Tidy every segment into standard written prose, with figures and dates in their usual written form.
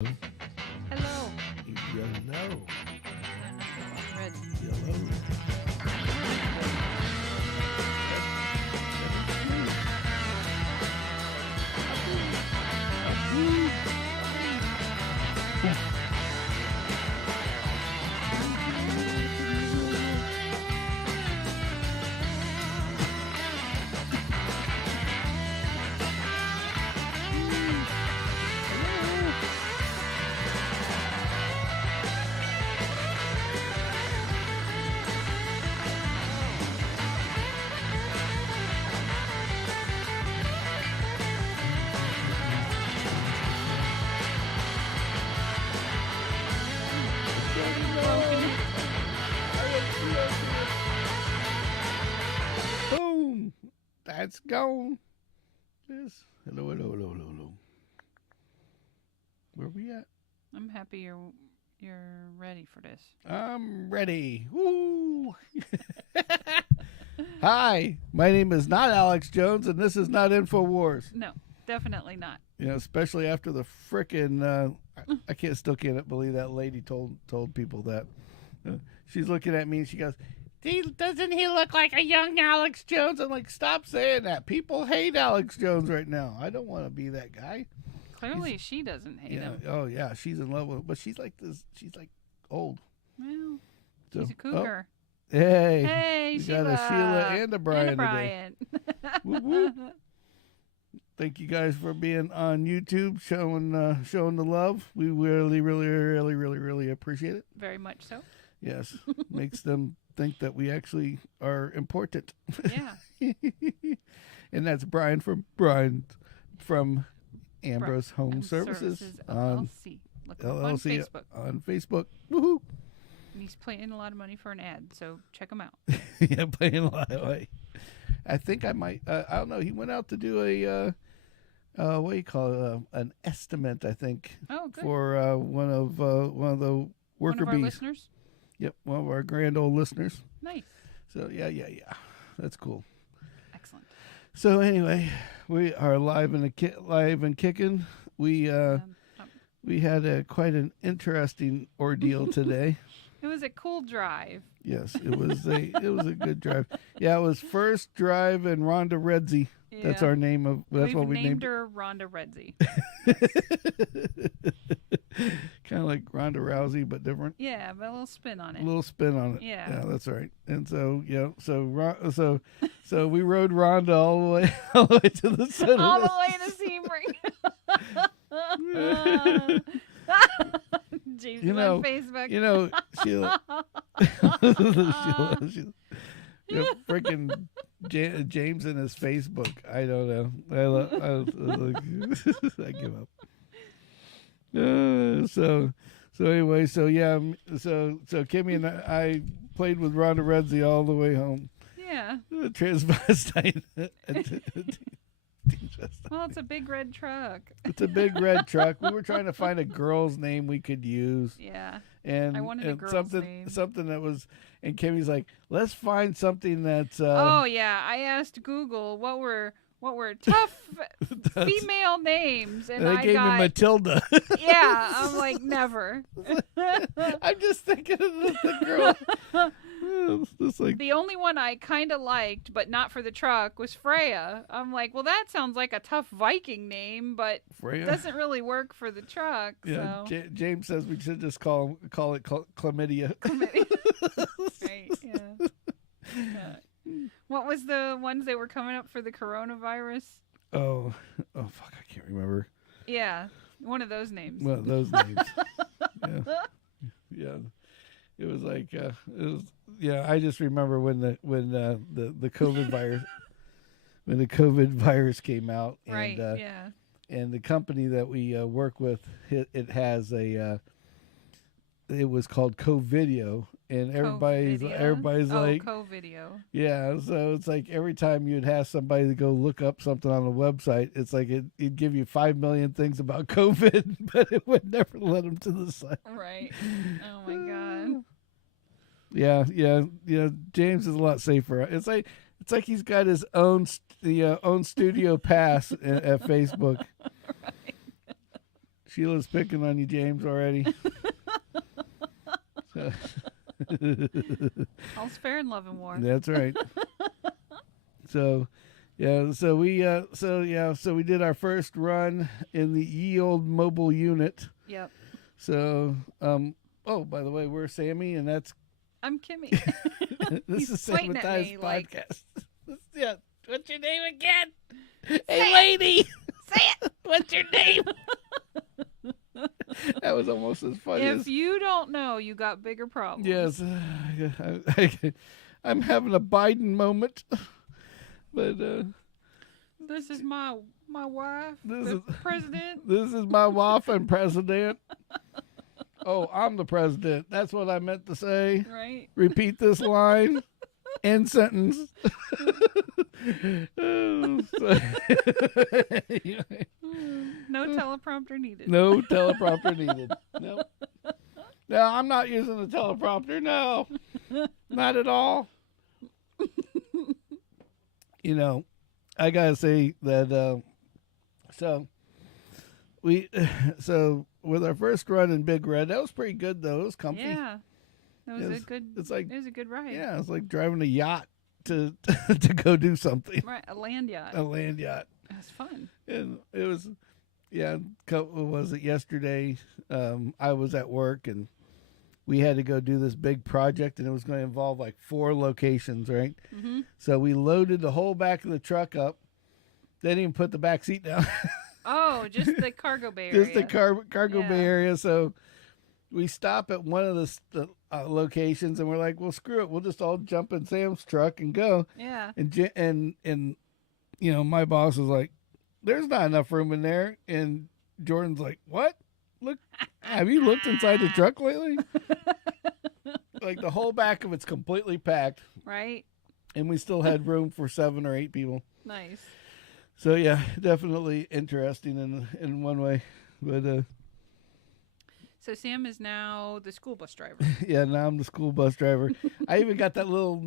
Hello. Hello. Red. Hello. Boom. That's gone. Yes. Hello. Where we at? I'm happy you're ready for this. I'm ready. Woo! Hi, my name is not Alex Jones, and this is not InfoWars. No, definitely not. You know, especially after the frickin' I still can't believe that lady told people that. She's looking at me and she goes, "Doesn't he look like a young Alex Jones?" I'm like, stop saying that. People hate Alex Jones right now. I don't want to be that guy. Clearly, she doesn't hate him. Oh yeah, she's in love with him, but she's like this. She's like old. Well, So, she's a cougar. Hey, Hey, we got a Sheila and a Brian today. Brian. Whoop, whoop. Thank you guys for being on YouTube, showing the love. We really appreciate it. Very much so. Yes, makes them think that we actually are important. Yeah. And that's Brian from Ambrose Home Services on LLC. Look him up on LLC Facebook. on Facebook. Woohoo! And he's paying a lot of money for an ad, so check him out. Yeah, playing a lot of way. I think I might. I don't know. He went out to do a what do you call it? An estimate, I think, Oh, good. for one of the worker One of our bees. listeners. Yep, one of our grand old listeners. Nice. So yeah, that's cool. Excellent. So anyway, we are live and kicking. We had quite an interesting ordeal today. It was a cool drive. Yes, it was a good drive. Yeah, it was first drive in Ronda Redsey. Yeah. That's our name of. That's We've what we named her Ronda Redsey. Kind of like Ronda Rousey, but different. Yeah, but a little spin on it. A little spin on it. Yeah. That's right. And so so we rode Ronda all the way to the center. All the way to Sebring. James is on Facebook. Sheila, freaking James and his Facebook. I don't know. I give up. So anyway, so Kimmy and I played with Ronda Redsey all the way home. Yeah. Transvestite. Well, it's a big red truck. It's a big red truck. We were trying to find a girl's name we could use. Yeah. And I wanted a girl's name. Something that was, and Kimmy's like, let's find something that's. Oh yeah, I asked Google what were tough female names, and they I gave got me Matilda. Yeah, I'm like never. I'm just thinking of the girl. It's just like, The only one I kind of liked, but not for the truck, was Freya. I'm like, well, that sounds like a tough Viking name, but Freya doesn't really work for the truck. Yeah, So. James says we should just call it chlamydia. Right, yeah. What was the ones that were coming up for the coronavirus? Oh, fuck, I can't remember. Yeah, one of those names. Well, those names. Yeah. It was like I just remember when the COVID virus when the COVID virus came out, and Right, yeah. and the company that we work with, it has it was called CoVideo, and everybody's like, CoVideo. yeah, so it's like every time you'd have somebody to go look up something on a website, it's like it'd give you 5 million things about COVID, but it would never let them to the site. Right. Oh my God. Yeah. James is a lot safer. It's like he's got his own studio pass at Facebook. Right. Sheila's picking on you, James, already. So. All's fair in love and war. That's right. So we did our first run in the ye old mobile unit. Yep. So by the way, we're Sammy, and that's I'm Kimmy. this He's is pointing at Sammitized me Podcast. Yeah. What's your name again? Say Hey, it. lady. Say it. What's your name? That was almost as funny as. If you don't know, you got bigger problems. Yes. I'm having a Biden moment. But This is my wife, This the is- president. this is my wife and president. Oh, I'm the president. That's what I meant to say. Right? Repeat this line. End sentence. Oh, so- No teleprompter needed. No teleprompter needed. Nope. No, I'm not using the teleprompter. No, not at all. You know, I gotta say that. So with our first run in Big Red, that was pretty good though. It was comfy. Yeah. That was Yes. a good. It's like It was a good ride. yeah, it's like driving a yacht to to go do something. Right. A land yacht. A land yacht. It was fun. And it was, what was it yesterday? I was at work and we had to go do this big project, and it was going to involve like 4 locations, right? Mm-hmm. So we loaded the whole back of the truck up. They didn't even put the back seat down. Oh, just the cargo bay area. Just the cargo Yeah. bay area. So we stop at one of the locations, and we're like, well, screw it. We'll just all jump in Sam's truck and go. Yeah. And you know, my boss was like, there's not enough room in there. And Jordan's like, what? Look, have you looked inside the truck lately? Like the whole back of it's completely packed, Right. and we still had room for 7 or 8 people. Nice. So yeah, definitely interesting in one way. But So Sam is now the school bus driver. yeah, now I'm the school bus driver. I even got that little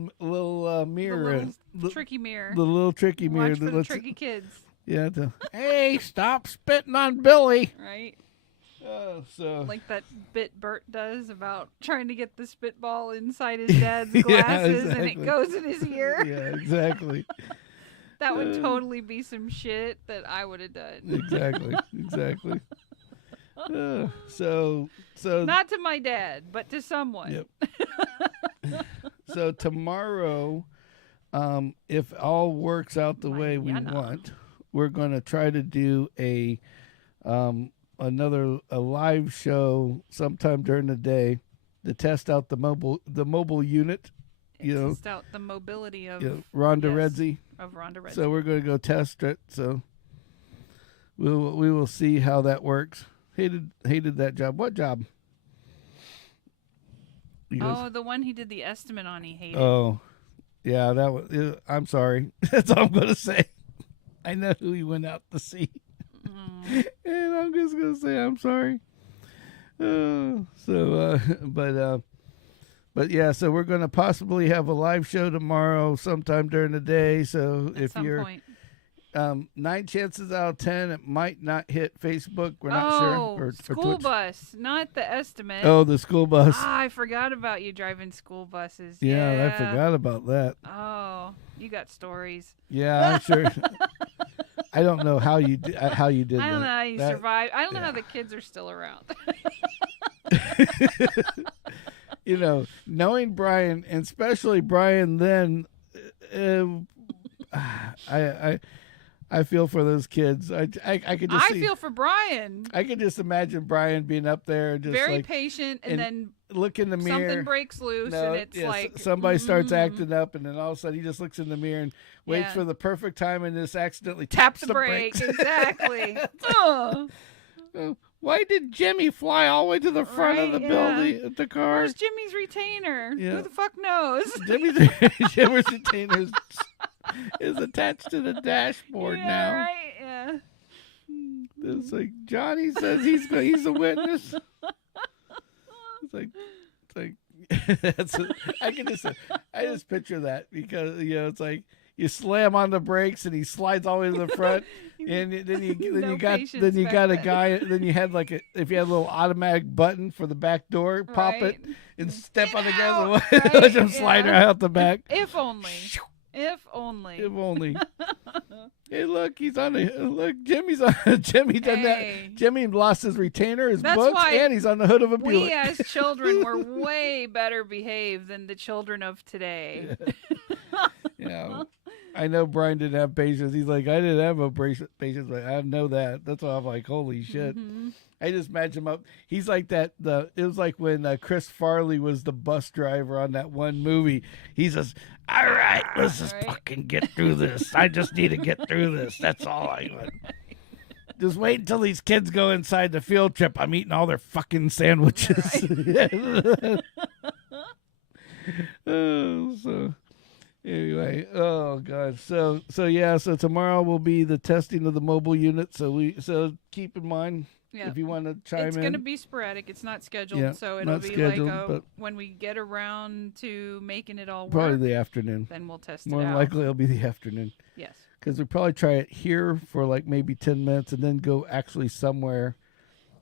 mirror, The little tricky mirror. the little tricky mirror Watch for that the lets tricky kids. yeah. Hey, stop spitting on Billy. Right. So Like that bit Bert does about trying to get the spitball inside his dad's Yeah, glasses and exactly. it goes in his ear. yeah, exactly. That would totally be some shit that I would have done. Exactly. So Not to my dad, but to someone. Yep. So tomorrow, if all works out the way we Mañana. want, we're going to try to do a live show sometime during the day to test out the mobile unit. You know, Test out the mobility of Ronda yes. Redsey. of Ronda Redsey. So we're going to go test it. So we will see how that works. Hated that job. What job? He goes, Oh, the one he did the estimate on, he hated. oh, yeah. That was. I'm sorry. That's all I'm going to say. I know who he went out to see, and I'm just going to say I'm sorry. But yeah, so we're going to possibly have a live show tomorrow sometime during the day. So At if some you're point. 9 chances out of 10, it might not hit Facebook. We're not sure. Or school Twitch. bus, not the estimate. Oh, the school bus. I forgot about you driving school buses. Yeah, I forgot about that. Oh, you got stories. Yeah, I'm sure. I don't know how you did I don't that. know how you That- survived. I don't know how yeah. the kids are still around. You know, knowing Brian, and especially Brian then, I feel for those kids. I could just I see, feel for Brian. I could just imagine Brian being up there and just Very like patient, and and then look in the mirror. something breaks loose, No, and it's yeah, like somebody starts mm, acting up, and then all of a sudden he just looks in the mirror and waits Yeah. for the perfect time, and just accidentally Tap taps the brake. brakes. Exactly. Oh, Why did Jimmy fly all the way to the front of the Right, building of the car? where's Jimmy's retainer? Yeah. Who the fuck knows? Jimmy's retainer is attached to the dashboard yeah, now. right. Yeah. It's like Johnny says he's a witness. It's like I just picture that because it's like you slam on the brakes and he slides all the way to the front. And then you No got patience back a then. guy. Then you had like if you had a little automatic button for the back door, pop it Right. and step Get on the out, gas and right? let him slide Yeah. out the back. If only. If only. If only. Hey, look, he's on the look. Jimmy's on. Jimmy done Hey. that. Jimmy lost his retainer, his That's books, why and he's on the hood of a We Buick. as children were way better behaved than the children of today. Yeah. I know Brian didn't have patience. He's like, I didn't have no patience, but I know that. That's why I'm like, holy shit. Mhm. I just imagine him up. He's like that. It was like when Chris Farley was the bus driver on that one movie. He's just, all right, let's just Right. fucking get through this. I just need to get through this. That's all I want. Just wait until these kids go inside the field trip. I'm eating all their fucking sandwiches. Oh, so anyway, oh god. So yeah. So tomorrow will be the testing of the mobile unit. So keep in mind. Yeah. If you want to chime It's in. going to be sporadic. It's not scheduled, Yeah, so it'll not be scheduled, like but when we get around to making it all probably work, the afternoon. then we'll test More it than out. likely, it'll be the afternoon. Yes. Because we'll probably try it here for like maybe 10 minutes and then go actually somewhere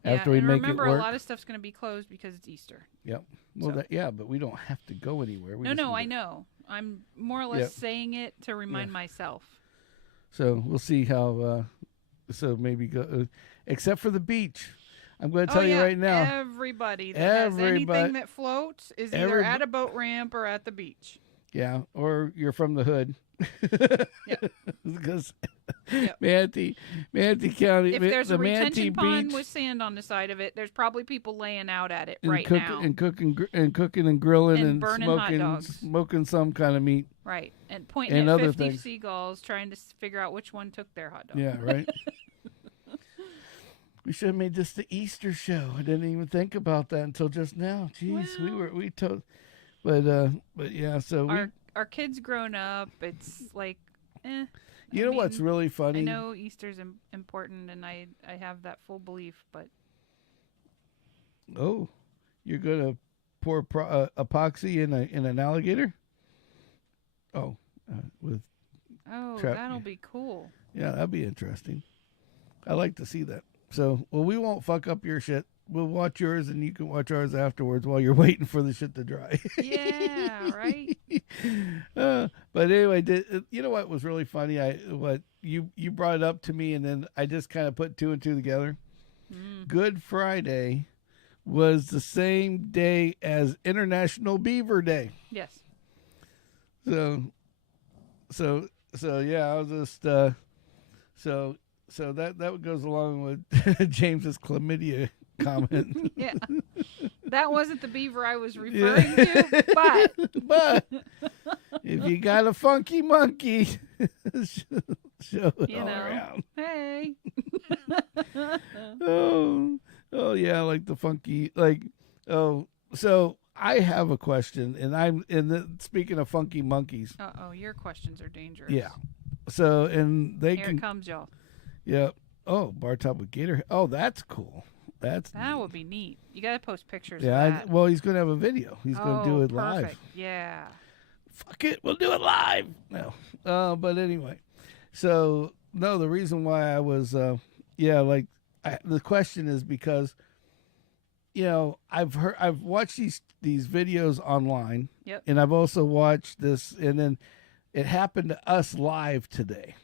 after we and make remember, it work. a lot of stuff's going to be closed because it's Easter. Yep. Well, So. But we don't have to go anywhere. No, I know. I'm more or less Yep. saying it to remind myself. So we'll see how. So maybe go, except for the beach. I'm going to tell you right now. Everybody that has anything that floats is either at a boat ramp or at the beach. Yeah, or you're from the hood. Yep. Because Yep. Manatee County, If there's the a Manatee retention pond Beach, with sand on the side of it, there's probably people laying out at it and right cooking now. and cooking and grilling And and burning hot smoking dogs. smoking some kind of meat. Right. And pointing And at other 50 things. seagulls trying to figure out which one took their hot dog. Yeah, right. We should have made this the Easter show. I didn't even think about that until just now. Jeez, but yeah. So Our kids grown up. It's like, you know what's really funny? I know Easter's important, and I have that full belief, but Oh, you're gonna pour epoxy in an alligator? Oh, with that'll be cool. yeah, that'd be interesting. I like to see that. So, well, we won't fuck up your shit. We'll watch yours, and you can watch ours afterwards while you're waiting for the shit to dry. Yeah, right. But anyway, you know what was really funny? What you brought it up to me, and then I just kind of put two and two together. Good Friday was the same day as International Beaver Day. Yes. So yeah, I was just so that goes along with James's chlamydia comment. Yeah. That wasn't the beaver I was referring to, but if you got a funky monkey, show it all around. Hey. Oh yeah, like the funky so I have a question, and speaking of funky monkeys. Your questions are dangerous. Yeah. So and they Here can it comes, y'all. Yeah. Oh, bar top with gator. Oh, that's cool. That would be neat. You got to post pictures. Yeah. of that. Well, he's gonna have a video. He's gonna do it live. Perfect. Yeah. Fuck it, we'll do it live. No. But anyway. So no, the reason why I was the question is because I've watched these videos online. Yep. And I've also watched this, and then it happened to us live today.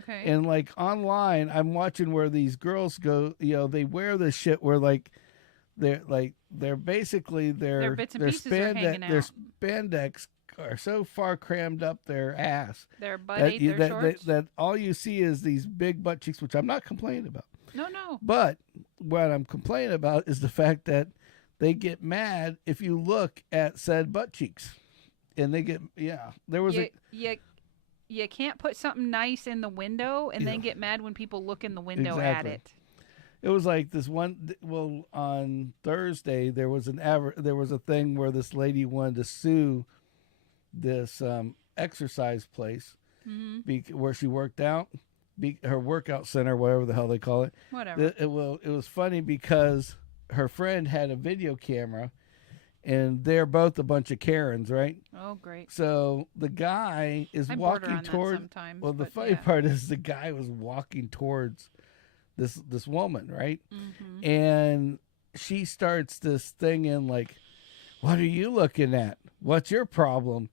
Okay. And like online, I'm watching where these girls go. They wear this shit where they're basically their bits and pieces are hanging their out. spandex are so far crammed up their ass Their butt ate their shorts. that all you see is these big butt cheeks, which I'm not complaining about. No. But what I'm complaining about is the fact that they get mad if you look at said butt cheeks, and they get there was You can't put something nice in the window and then get mad when people look in the window Exactly. at it. It was like this one. Well, on Thursday there was a thing where this lady wanted to sue this exercise place where she worked out, her workout center, whatever the hell they call it. Whatever. It was funny because her friend had a video camera, and they're both a bunch of Karens, right? Oh, great. So the guy is I border walking on that towards. sometimes. Well, the but funny yeah. part is the guy was walking towards this woman, right? Mhm. And she starts this thing in like, "What are you looking at? What's your problem?"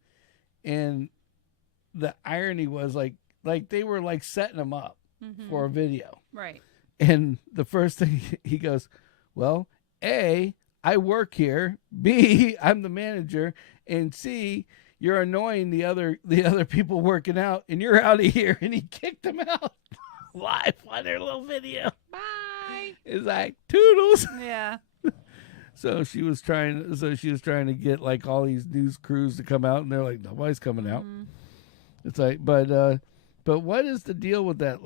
And the irony was like they were like setting him up Mhm. for a video. Right. And the first thing he goes, "Well, A, I work here. B, I'm the manager. And C, you're annoying the other people working out, and you're out of here." And he kicked them out live on their little video. Bye. It's like toodles. Yeah. So she was trying to get like all these news crews to come out, and they're like, nobody's coming out. Mhm. It's like, but what is the deal with that?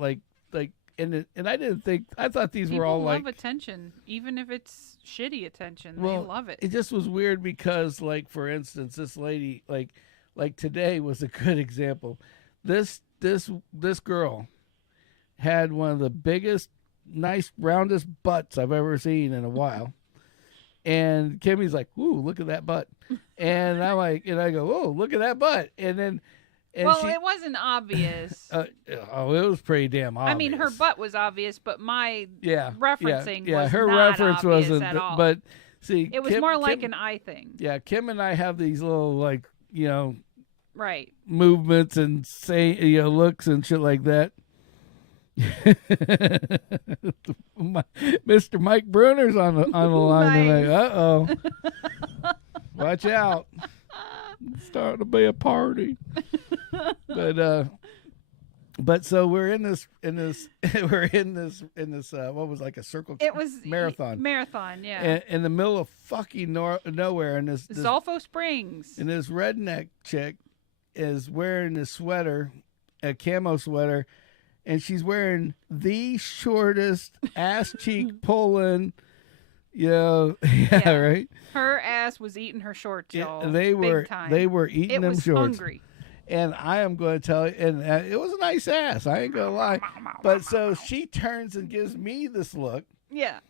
And I thought these People were all love like attention, even if it's shitty attention. Well, they love it. It just was weird because, like, for instance, this lady, like today was a good example. This girl had one of the biggest, nice, roundest butts I've ever seen in a while. And Kimmy's like, "Ooh, look at that butt," and I'm like, and I go, "Oh, look at that butt," and then. And well, it wasn't obvious. It was pretty damn obvious. I mean, her butt was obvious, but my referencing yeah, was her not reference obvious wasn't. at all. But see, it was more like an eye thing. Yeah, Kim and I have these little right movements and looks and shit like that. Mr. Mike Bruner's on the line Nice. tonight. Uh-oh. Watch out. It's starting to be a party. But so we're in this what was like a circle It was marathon. Yeah. In the middle of fucking nowhere, and this Zolfo Springs. And this redneck chick is wearing this sweater, a camo sweater, and she's wearing the shortest ass cheek pulling, right? Her ass was eating her shorts, y'all. They were eating them shorts. Hungry. And I am going to tell you, and it was a nice ass. I ain't going to lie. But so she turns and gives me this look. Yeah.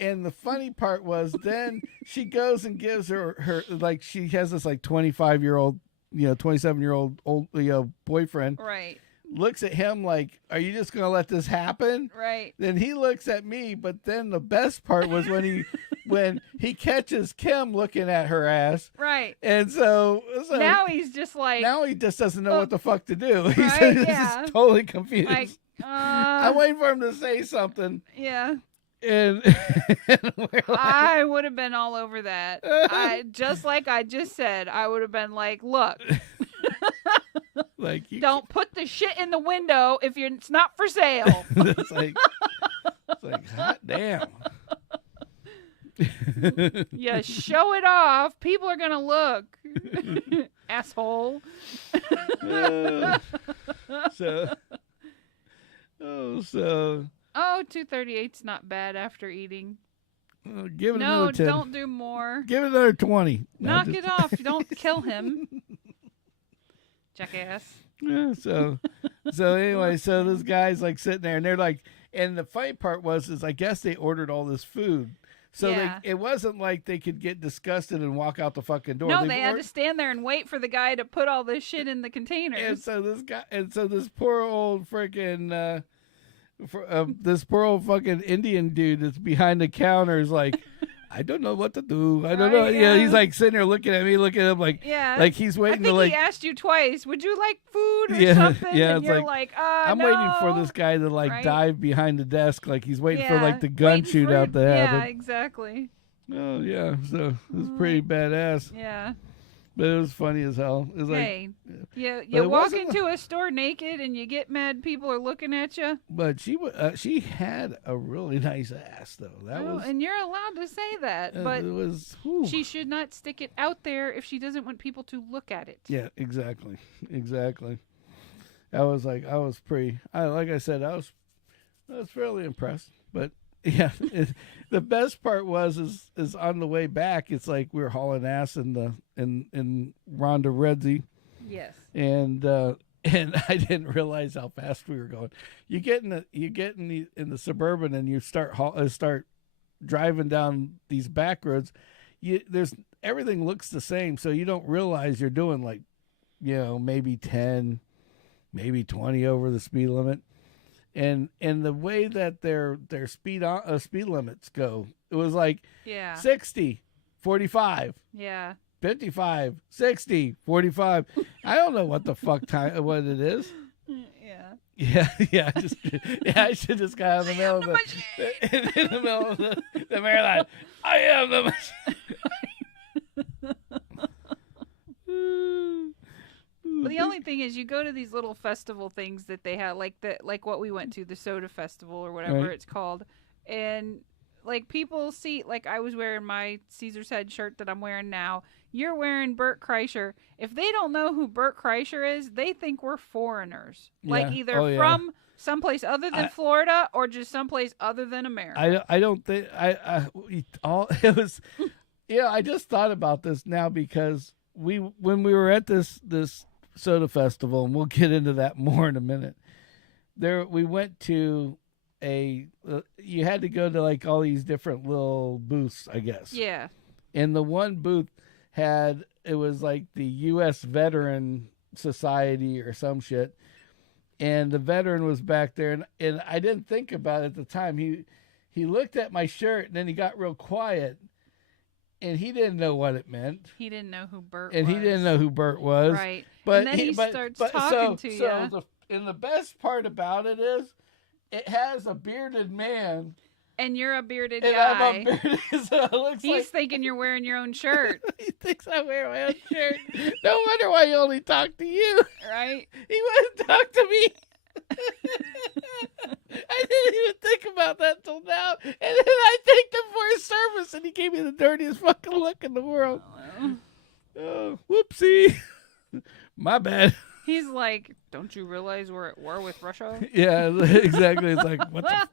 And the funny part was then she goes and gives her like, she has this like 25-year-old, 27-year-old old boyfriend. Right. Looks at him like, "Are you just going to let this happen?" Right. Then he looks at me, but then the best part was when he catches Kim looking at her ass. Right. And so now he's just like, now he just doesn't know what the fuck to do. He's Right, just totally confused. like, I'm waiting for him to say something. Yeah. And like, I would have been all over that. Just like I just said, I would have been like, "Look, like, you don't put the shit in the window if it's not for sale." it's like hot damn. You show it off, people are gonna look. Asshole. Oh, 238's not bad after eating. Give it another 10. No, don't do more. Give it another 20. Knock it off. Don't kill him. Jackass. Yeah, so anyway, so this guy's like sitting there, and they're like, and the funny part is I guess they ordered all this food. So it wasn't like they could get disgusted and walk out the fucking door. No, they had to stand there and wait for the guy to put all this shit in the containers. And so this poor old freaking this poor old fucking Indian dude that's behind the counter is like, "I don't know what to do. I don't know." Yeah, he's like sitting there looking at me, looking at him like he's waiting I think he asked you twice, "Would you like food or something?" Yeah, and you're like, I'm no. waiting for this guy to dive behind the desk, like he's waiting for like the gun waiting shootout to happen. Yeah, exactly. Oh yeah, so it was pretty badass. Yeah. But it was funny as hell. It was hey, like, you walk into a store naked and you get mad people are looking at you. But she had a really nice ass though. And you're allowed to say that, but it was. She should not stick it out there if she doesn't want people to look at it. Yeah, exactly. I was pretty. Like I said, I was fairly impressed. But yeah, the best part is on the way back. It's like we were hauling ass in Ronda Redsey. Yes. And I didn't realize how fast we were going. You get in the Suburban and you start driving down these back roads. there's everything looks the same, so you don't realize you're doing like, maybe 10, maybe 20 over the speed limit. And the way that their speed limits go, it was like 60, 45. Yeah. 55, 60, 45. I don't know what the fuck what it is. Yeah. I should just got out of the middle of in the middle of the marathon. I am the machine. Well, the only thing is, you go to these little festival things that they have, like what we went to, the soda festival or whatever it's called, and like people see, like I was wearing my Caesar's Head shirt that I'm wearing now. You're wearing Bert Kreischer. If they don't know who Bert Kreischer is, they think we're foreigners, like either from someplace other than Florida or just someplace other than America. I don't think it was. I just thought about this now because when we were at this soda festival, and we'll get into that more in a minute. We went to you had to go to like all these different little booths, I guess. Yeah. And the one booth it was like the U.S. Veteran Society or some shit. And the veteran was back there, and I didn't think about it at the time. He looked at my shirt, and then he got real quiet, and he didn't know what it meant. He didn't know who Bert was. And he didn't know who Bert was. Right. But and then he starts talking to you. And the best part about it is, it has a bearded man. And you're a bearded and guy. I'm a bearded, so it looks He's thinking you're wearing your own shirt. He thinks I'm wearing my own shirt. No wonder why he only talked to you. Right? He wouldn't talk to me. I didn't even think about that till now. And then I thanked him for his service, and he gave me the dirtiest fucking look in the world. Oh, whoopsie. My bad. He's like, don't you realize we're at war with Russia? Yeah, exactly. It's like, what the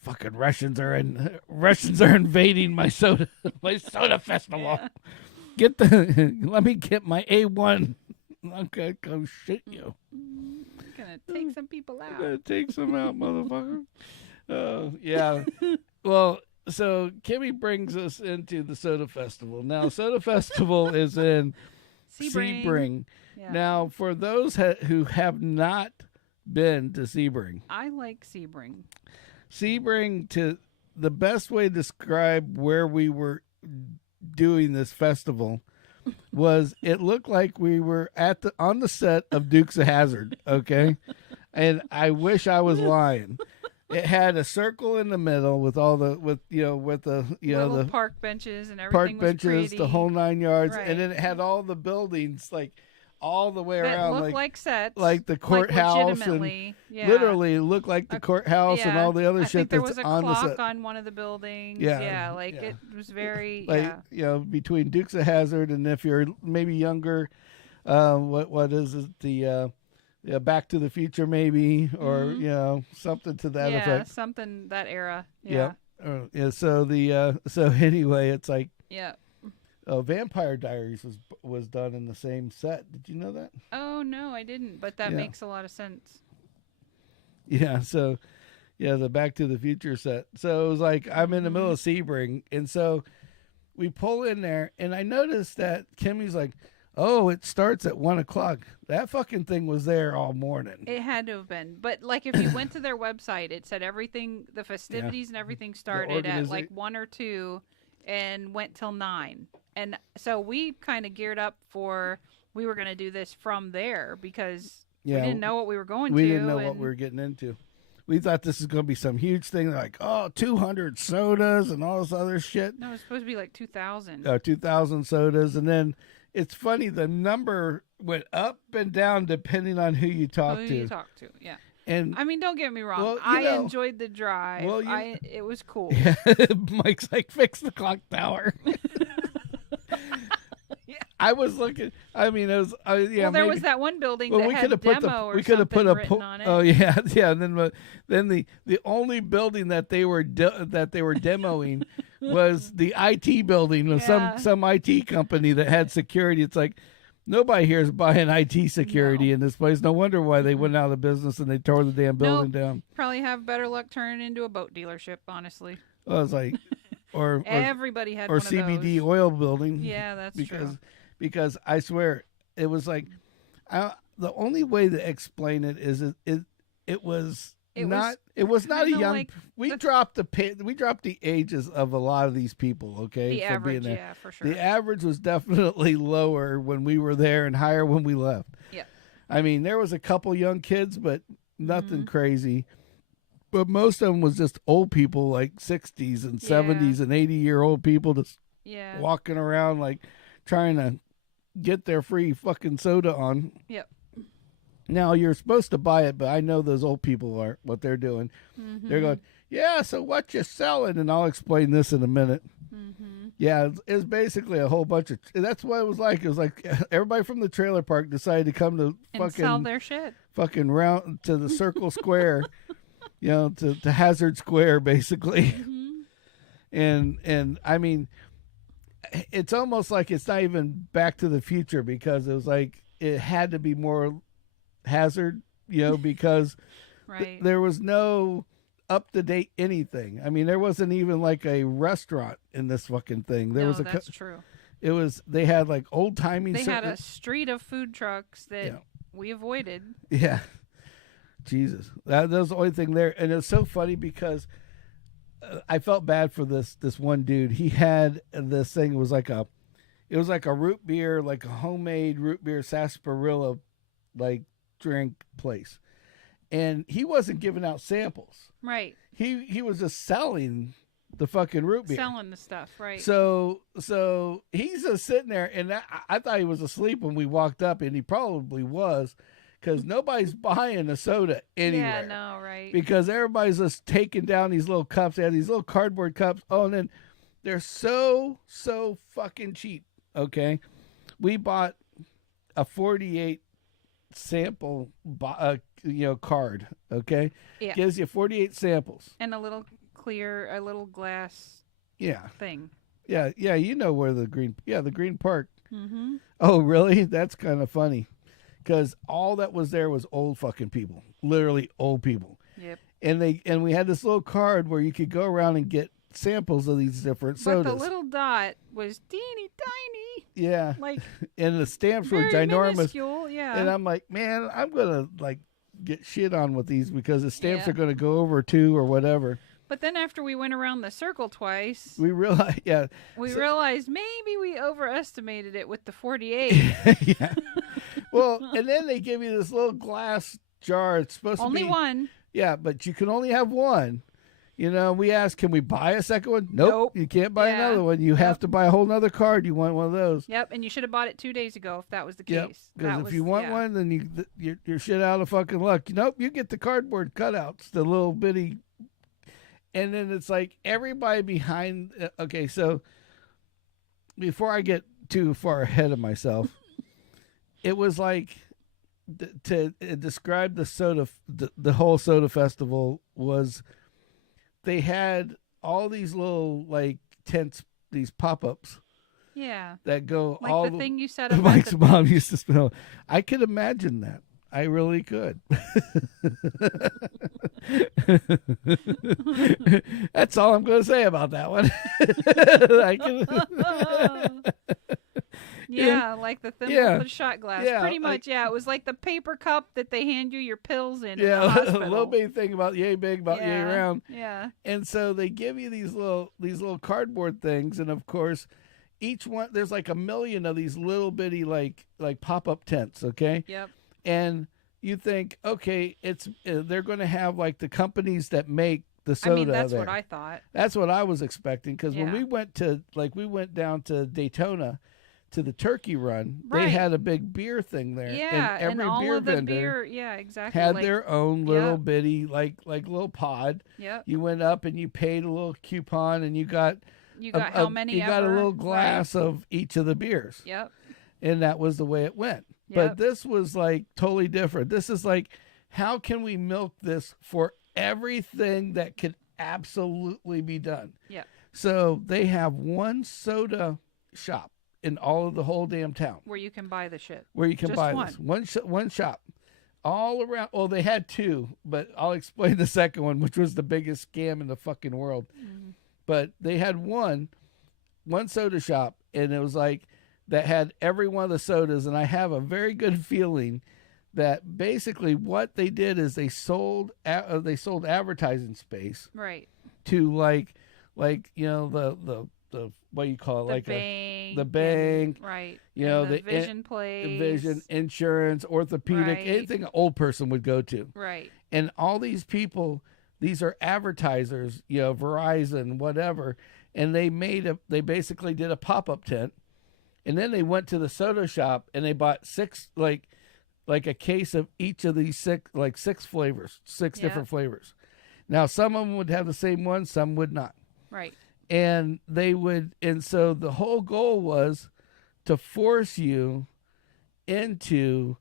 fucking Russians are invading my soda festival. Yeah. Let me get my A1. I'm gonna go shit you. I'm gonna take some people out. I'm gonna take some out, motherfucker. Yeah. Well, so Kimmy brings us into the soda festival. Now, soda festival is in Sebring. Yeah. Now, for those who have not been to Sebring, I like Sebring. Sebring, the best way to describe where we were doing this festival was it looked like we were on the set of Dukes of Hazzard, okay? And I wish I was lying. It had a circle in the middle with the park benches and everything. Park was benches, pretty. The whole 9 yards, right. And then it had all the buildings like all the way that around, looked like sets, like the courthouse, and literally looked like the courthouse and all the other shit that's on the set. There was a clock on one of the buildings. It was very between Dukes of Hazzard, and if you're maybe younger, what is it, the Back to the Future maybe, or something to that effect. Something that era. So anyway, it's like yeah. Vampire Diaries was done in the same set. Did you know that? Oh no, I didn't. But that makes a lot of sense. Yeah. So, the Back to the Future set. So it was like I'm in the middle of Sebring, and so we pull in there, and I noticed that Kimmy's like, "Oh, it starts at 1:00." That fucking thing was there all morning. It had to have been. But like, if you went to their website, it said everything, the festivities and everything started at like 1 or 2, and went till 9. And so we kind of geared up we were going to do this from there because we didn't know what we were going to. We didn't know what we were getting into. We thought this was going to be some huge thing. They're like, 200 sodas and all this other shit. No, it was supposed to be like 2,000. 2,000 sodas. And then it's funny, the number went up and down depending on who you talked to. Yeah. And I mean, don't get me wrong. I enjoyed the drive. Well, it was cool. Yeah, Mike's like, fix the clock tower. I was looking. I mean, it was. Well, there was that one building that had demo or something written on it. Oh yeah. And then the only building that they were demoing was the IT building with some IT company that had security. It's like nobody here is buying IT security in this place. No wonder why they went out of business and they tore the damn building down. Probably have better luck turning into a boat dealership, honestly. I was like, everybody had or one CBD of those. oil building. Yeah, that's true. Because I swear it was like, the only way to explain it is it was not a young. Like we dropped the ages of a lot of these people. Okay, the average, yeah, for sure. The average was definitely lower when we were there and higher when we left. Yeah, I mean there was a couple young kids, but nothing crazy. But most of them was just old people, like 60s and 70s and 80-year-old people just walking around like trying to get their free fucking soda on. Yep. Now you're supposed to buy it, but I know those old people are what they're doing. Mm-hmm. They're going, yeah. So what you selling? And I'll explain this in a minute. Mm-hmm. Yeah, it's basically a whole bunch of. That's what it was like. It was like everybody from the trailer park decided to come to and sell their shit. Fucking round to the Circle Square, to Hazzard Square, basically. Mm-hmm. And I mean, it's almost like it's not even Back to the Future because it was like it had to be more Hazard, because there was no up-to-date anything. I mean, there wasn't even like a restaurant in this fucking thing. That's true. They had like old-timey. They had a street of food trucks that we avoided. Yeah. Jesus. That was the only thing there. And it was so funny because I felt bad for this one dude. He had this thing. It was like a root beer, like a homemade root beer sarsaparilla, like drink place, and he wasn't giving out samples. Right. He was just selling the fucking root beer, selling the stuff. Right. So he's just sitting there, and I thought he was asleep when we walked up, and he probably was, because nobody's buying a soda anywhere. Yeah, no, right. Because everybody's just taking down these little cups. They have these little cardboard cups. Oh, and then they're so fucking cheap. Okay, we bought a 48 sample card. Okay, gives you 48 samples and a little glass thing. Yeah, you know where the green park. Mm-hmm. Oh really? That's kind of funny because all that was there was old fucking people, literally old people. Yep. And we had this little card where you could go around and get samples of these different sodas. But the little dot was teeny tiny. Yeah. Like, and the stamps were ginormous. Minuscule, yeah. And I'm like, man, I'm gonna like get shit on with these because the stamps are gonna go over 2 or whatever. But then after we went around the circle twice, we realized, realized maybe we overestimated it with the 48. Yeah. Well, and then they give you this little glass jar. It's supposed to be only one. Yeah, but you can only have one. We asked, can we buy a second one? Nope. You can't buy another one. You have to buy a whole nother card. You want one of those. Yep, and you should have bought it 2 days ago if that was the case. Because if you want one, then you're shit out of fucking luck. Nope, you get the cardboard cutouts, the little bitty. And then it's like everybody behind. Okay, so before I get too far ahead of myself, it was like to describe the soda, the whole soda festival was. They had all these little like tents, these pop-ups. Yeah. That go like all the thing you said about Mike's mom used to smell. I could imagine that. I really could. That's all I'm going to say about that one. Yeah, like the thimble with shot glass. Yeah, pretty much, it was like the paper cup that they hand you your pills in. Yeah, in the hospital. A little bitty thing about yay big, about yay round. Yeah. And so they give you these little cardboard things, and of course, each one there's like a million of these little bitty like pop-up tents. Okay. Yep. And you think, okay, it's they're going to have like the companies that make the soda. I mean, that's what I thought. That's what I was expecting because when we went down to Daytona. To the turkey run, they had a big beer thing there. Yeah, and every all beer of the vendor exactly. had their own little bitty like little pod. Yep. You went up and you paid a little coupon and you got how many? You got a little glass of each of the beers. Yep. And that was the way it went. Yep. But this was like totally different. This is like, how can we milk this for everything that could absolutely be done? Yeah. So they have one soda shop. In all of the whole damn town. Where you can buy the shit. Where you can Just buy one. this. One shop. All around. Well, they had 2, but I'll explain the second one, which was the biggest scam in the fucking world. Mm-hmm. but they had one soda shop, and it was like that had every one of the sodas. And I have a very good feeling that basically what they did is they sold advertising space, right, to like you know the what do you call it, the like bank, the bank, right, you know, the vision place, vision, insurance, orthopedic, right, anything an old person would go to, right. And all these people, these are advertisers, you know, Verizon, whatever, and they basically did a pop-up tent, and then they went to the soda shop and they bought six like a case of each of these six flavors, six different flavors. Now some of them would have the same one, some would not. Right. And so the whole goal was to force you into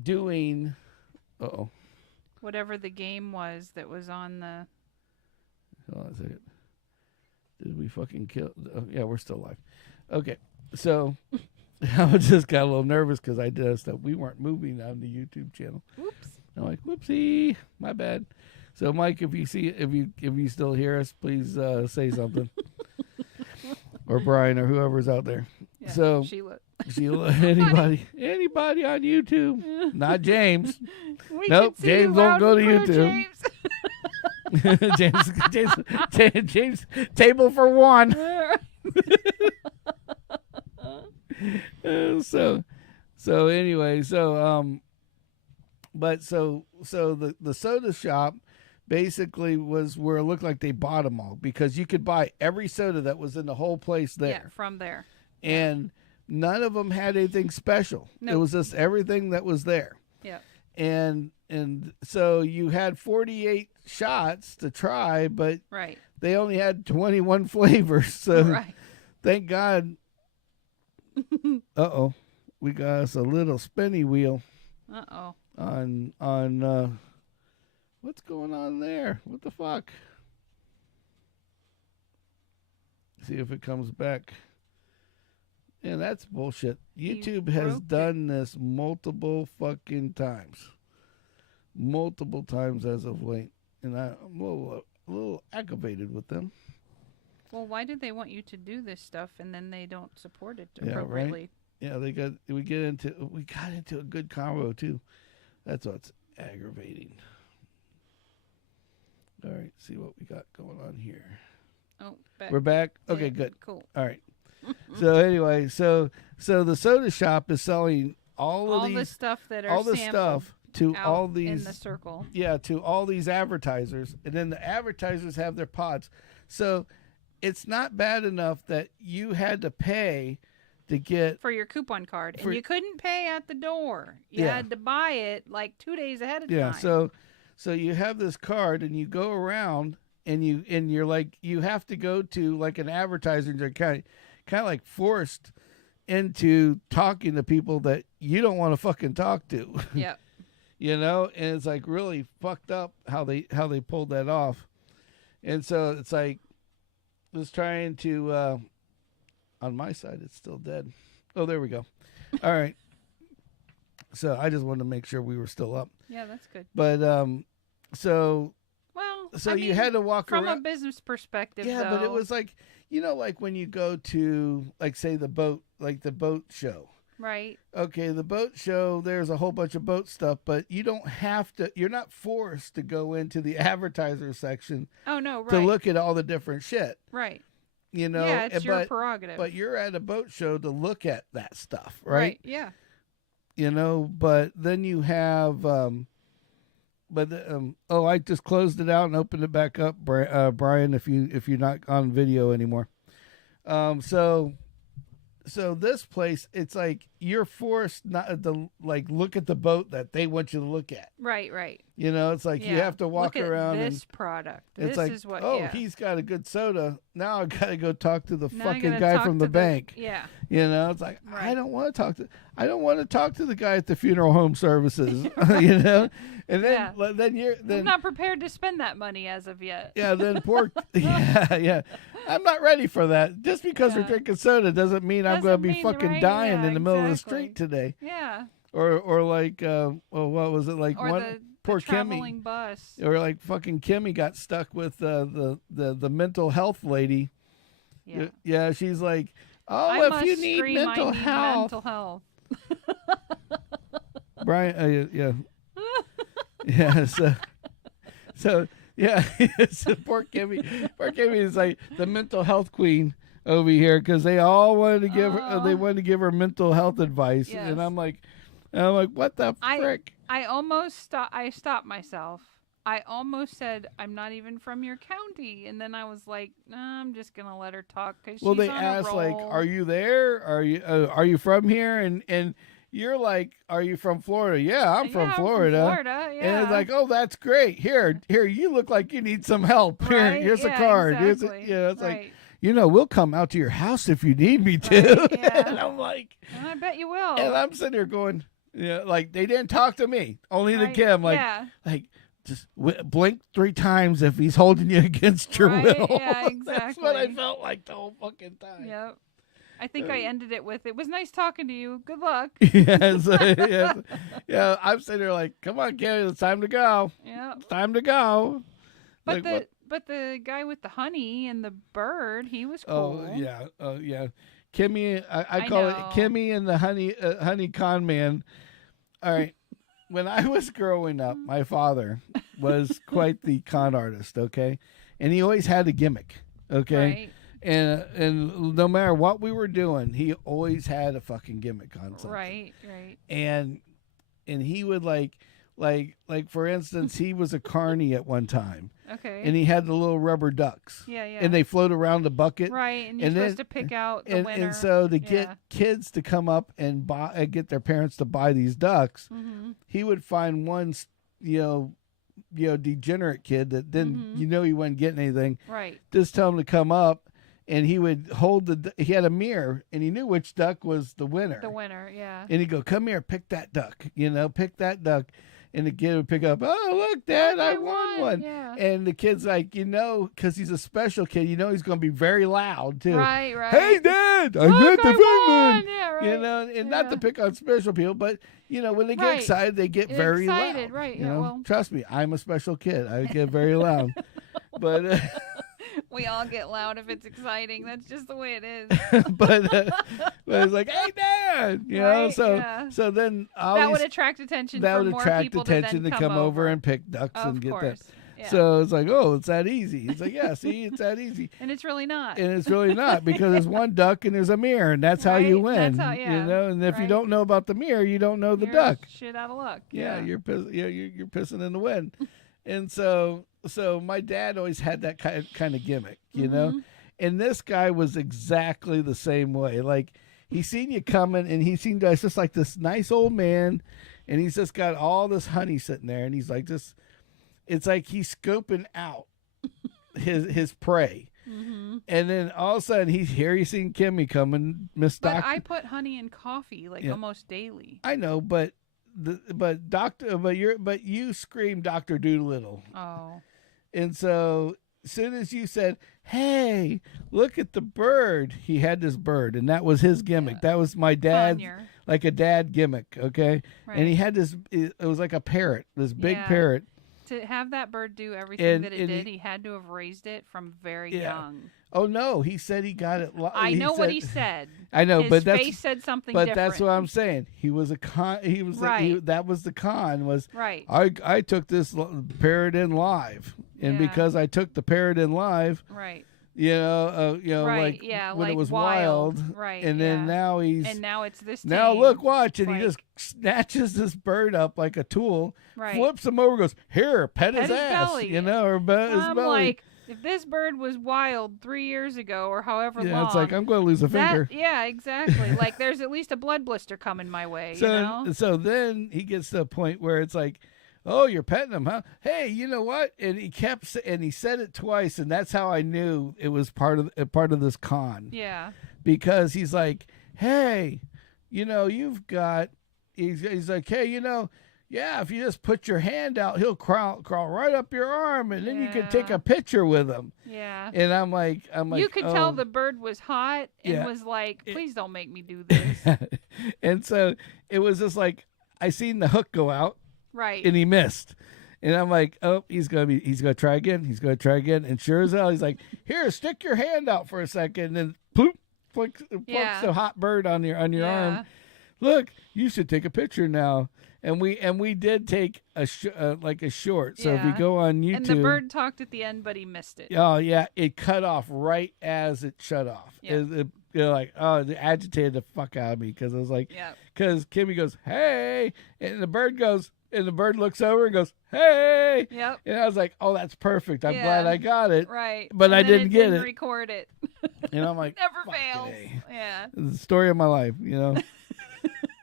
doing whatever the game was that was on the. Hold on a second. Did we fucking kill? Oh, yeah, we're still alive. Okay, so I just got a little nervous because I did stuff. We weren't moving on the YouTube channel. Oops. I'm like, whoopsie, my bad. So, Mike, if you still hear us, please say something, or Brian, or whoever's out there. Yeah, so Sheila, anybody on YouTube, not James. Nope, James won't go to YouTube. James, table for one. So anyway, but the soda shop basically was where it looked like they bought them all, because you could buy every soda that was in the whole place there. Yeah, from there. And none of them had anything special. Nope. It was just everything that was there. Yeah. And so you had 48 shots to try, but right. They only had 21 flavors. So right. Thank God. Uh-oh. We got us a little spinny wheel. Uh-oh. On what's going on there? What the fuck? See if it comes back. Yeah, that's bullshit. YouTube has done this multiple fucking times. Multiple times as of late. And I'm a little aggravated with them. Well, why do they want you to do this stuff and then they don't support it appropriately? Right? Yeah, we got into a good combo too. That's what's aggravating. All right, see what we got going on here. Oh, back. We're back? Okay, yeah, good. Cool. All right. So anyway, so the soda shop is selling all the stuff that are all the stuff to all these in the circle. Yeah, to all these advertisers, and then the advertisers have their pods. So it's not bad enough that you had to pay to get for your coupon card, and you couldn't pay at the door. You had to buy it like 2 days ahead of time. Yeah, so you have this card, and you go around, and you're like, you have to go to like an advertiser, and you're kind of like forced into talking to people that you don't want to fucking talk to. Yeah. You know, and it's like really fucked up how they pulled that off. And so it's like was trying to on my side it's still dead. Oh, there we go. All right. So I just wanted to make sure we were still up. Yeah, that's good. But so I you mean, had to walk from around a business perspective. Yeah, though, but it was like, you know, like when you go to like say the boat show. Right. Okay, the boat show, there's a whole bunch of boat stuff, but you don't have to, you're not forced to go into the advertiser section. Oh, no, right. To look at all the different shit. Right. You know? Yeah, it's your prerogative. But you're at a boat show to look at that stuff, right? Right, yeah. You know, but then you have, I just closed it out and opened it back up, Brian, if you're not on video anymore. So this place, it's like you're forced not to like look at the boat that they want you to look at. Right, right. You know, it's like you have to walk around. Look at this product. It's this like, is what. He's got a good soda. Now I got to go talk to the now fucking guy from the bank. Yeah. You know, it's like I don't want to talk to the guy at the funeral home services. You know, and then I'm not prepared to spend that money as of yet. Yeah, then yeah. I'm not ready for that. Just because we're drinking soda doesn't mean I'm going to be fucking dying in the middle of the street today. Yeah. Or like, what was it like? Or poor traveling Kimmy. bus. Or like fucking Kimmy got stuck with the mental health lady. Yeah. Yeah, she's like, oh, I if must you need scream, mental I need health. mental health. Brian, yeah. Yeah, so yeah, so poor Kimmy. Poor Kimmy is like the mental health queen over here because they all wanted to give her, they wanted to give her mental health advice, Yes. and I'm like, what the frick? I almost stopped myself. I almost said, I'm not even from your county. And then I was like, nah, I'm just going to let her talk. Well, she's they on asked, a like, roll. are you there? Are you from here? And you're like, are you from Florida? Yeah, I'm from Florida. I'm from Florida, yeah. And it's like, oh, that's great. Here, you look like you need some help. Right? Here's a card. Exactly. It's like, we'll come out to your house if you need me to. Right, yeah. And I'm like, and I bet you will. and I'm sitting there going, like they didn't talk to me, only to Kim. Like, just blink 3 times if he's holding you against your will. Yeah, exactly. That's what I felt like the whole fucking time. Yep. I think I ended it with, it was nice talking to you. Good luck. Yes. Yeah, I'm sitting there like, come on, Kim, it's time to go. Yeah. It's time to go. But like, but the guy with the honey and the bird, he was cool. Oh, yeah. Kimmy, I call it Kimmy and the honey con man. All right. When I was growing up, my father was quite the con artist, okay? And he always had a gimmick, okay? Right. And no matter what we were doing, he always had a fucking gimmick on something. Right. And he would like for instance, he was a carny at one time. Okay. And he had the little rubber ducks. Yeah. And they float around the bucket. Right, and you're supposed to pick out the winner. And so to get kids to come up and get their parents to buy these ducks, he would find one, degenerate kid that didn't, he wasn't getting anything. Right. Just tell him to come up, and he would hold he had a mirror, and he knew which duck was the winner. The winner, yeah. And he'd go, come here, pick that duck, pick that duck. And the kid would pick up, oh, look, Dad, I won one. Yeah. And the kid's like, because he's a special kid, he's going to be very loud, too. Right. Hey, Dad, I got the big one. Yeah, right. And not to pick on special people, but, when they get excited, they get very loud. Right, Trust me, I'm a special kid. I get very loud. But... we all get loud if it's exciting. That's just the way it is. but it's like, hey, Dad, so then that would attract attention. That would attract attention to come over and pick ducks and get that. Yeah. So it's like, oh, it's that easy. It's like, yeah, see, it's that easy. And it's really not. And it's really not, because there's one duck and there's a mirror, and that's how you win. That's how, And if you don't know about the mirror, you don't know the duck. Shit out of luck. Yeah, you're pissing in the wind. And so my dad always had that kind of gimmick, and this guy was exactly the same way. Like, he seen you coming, and he seemed just like this nice old man, and he's just got all this honey sitting there, and he's like just, it's like he's scoping out his prey. And then all of a sudden he's seen Kimmy coming, Miss Doctor. But I put honey in coffee almost daily. I know, but you screamed Dr. Doolittle. Oh. And so as soon as you said, hey, look at the bird, he had this bird, and that was his gimmick. That was my dad, like a dad gimmick, okay? Right. And he had this, it was like a parrot, this big parrot. To have that bird do everything that it did, he had to have raised it from very young. Oh, no, he said he got it. I know what he said. I know, His face said something different. But that's what I'm saying. He was a con. He was that was the con. Was right. I took this parrot in live, and because I took the parrot in live, right. Right, when it was wild, right? And then now it's this. Now look, watch, and he just snatches this bird up like a tool, flips him over, goes here, pet his ass, belly. or his belly. Like, if this bird was wild 3 years ago or however long, it's like, I'm going to lose a finger. Yeah, exactly. Like, there's at least a blood blister coming my way. So then he gets to a point where it's like, oh, you're petting him, huh? Hey, you know what? And he said it twice, and that's how I knew it was part of this con. Yeah. Because he's like, hey, you've got. He's like, hey, yeah, if you just put your hand out, he'll crawl right up your arm, and then you can take a picture with him. Yeah. And I'm like, you could tell the bird was hot and was like, please don't make me do this. And so it was just like, I seen the hook go out. Right. And he missed. And I'm like, oh, he's gonna try again. He's gonna try again. And sure as hell, he's like, here, stick your hand out for a second, and then plucks the hot bird on your arm. Look, you should take a picture now. And we did take a short. So if you go on YouTube, and the bird talked at the end, but he missed it. Oh yeah, it cut off right as it shut off. Yeah. It agitated the fuck out of me because I was like, because Kimmy goes, hey, and the bird looks over and goes, hey. Yep. And I was like, oh, that's perfect. I'm glad I got it. Right. But I didn't get it. Record it. And I'm like, never fails. Yeah. It's the story of my life,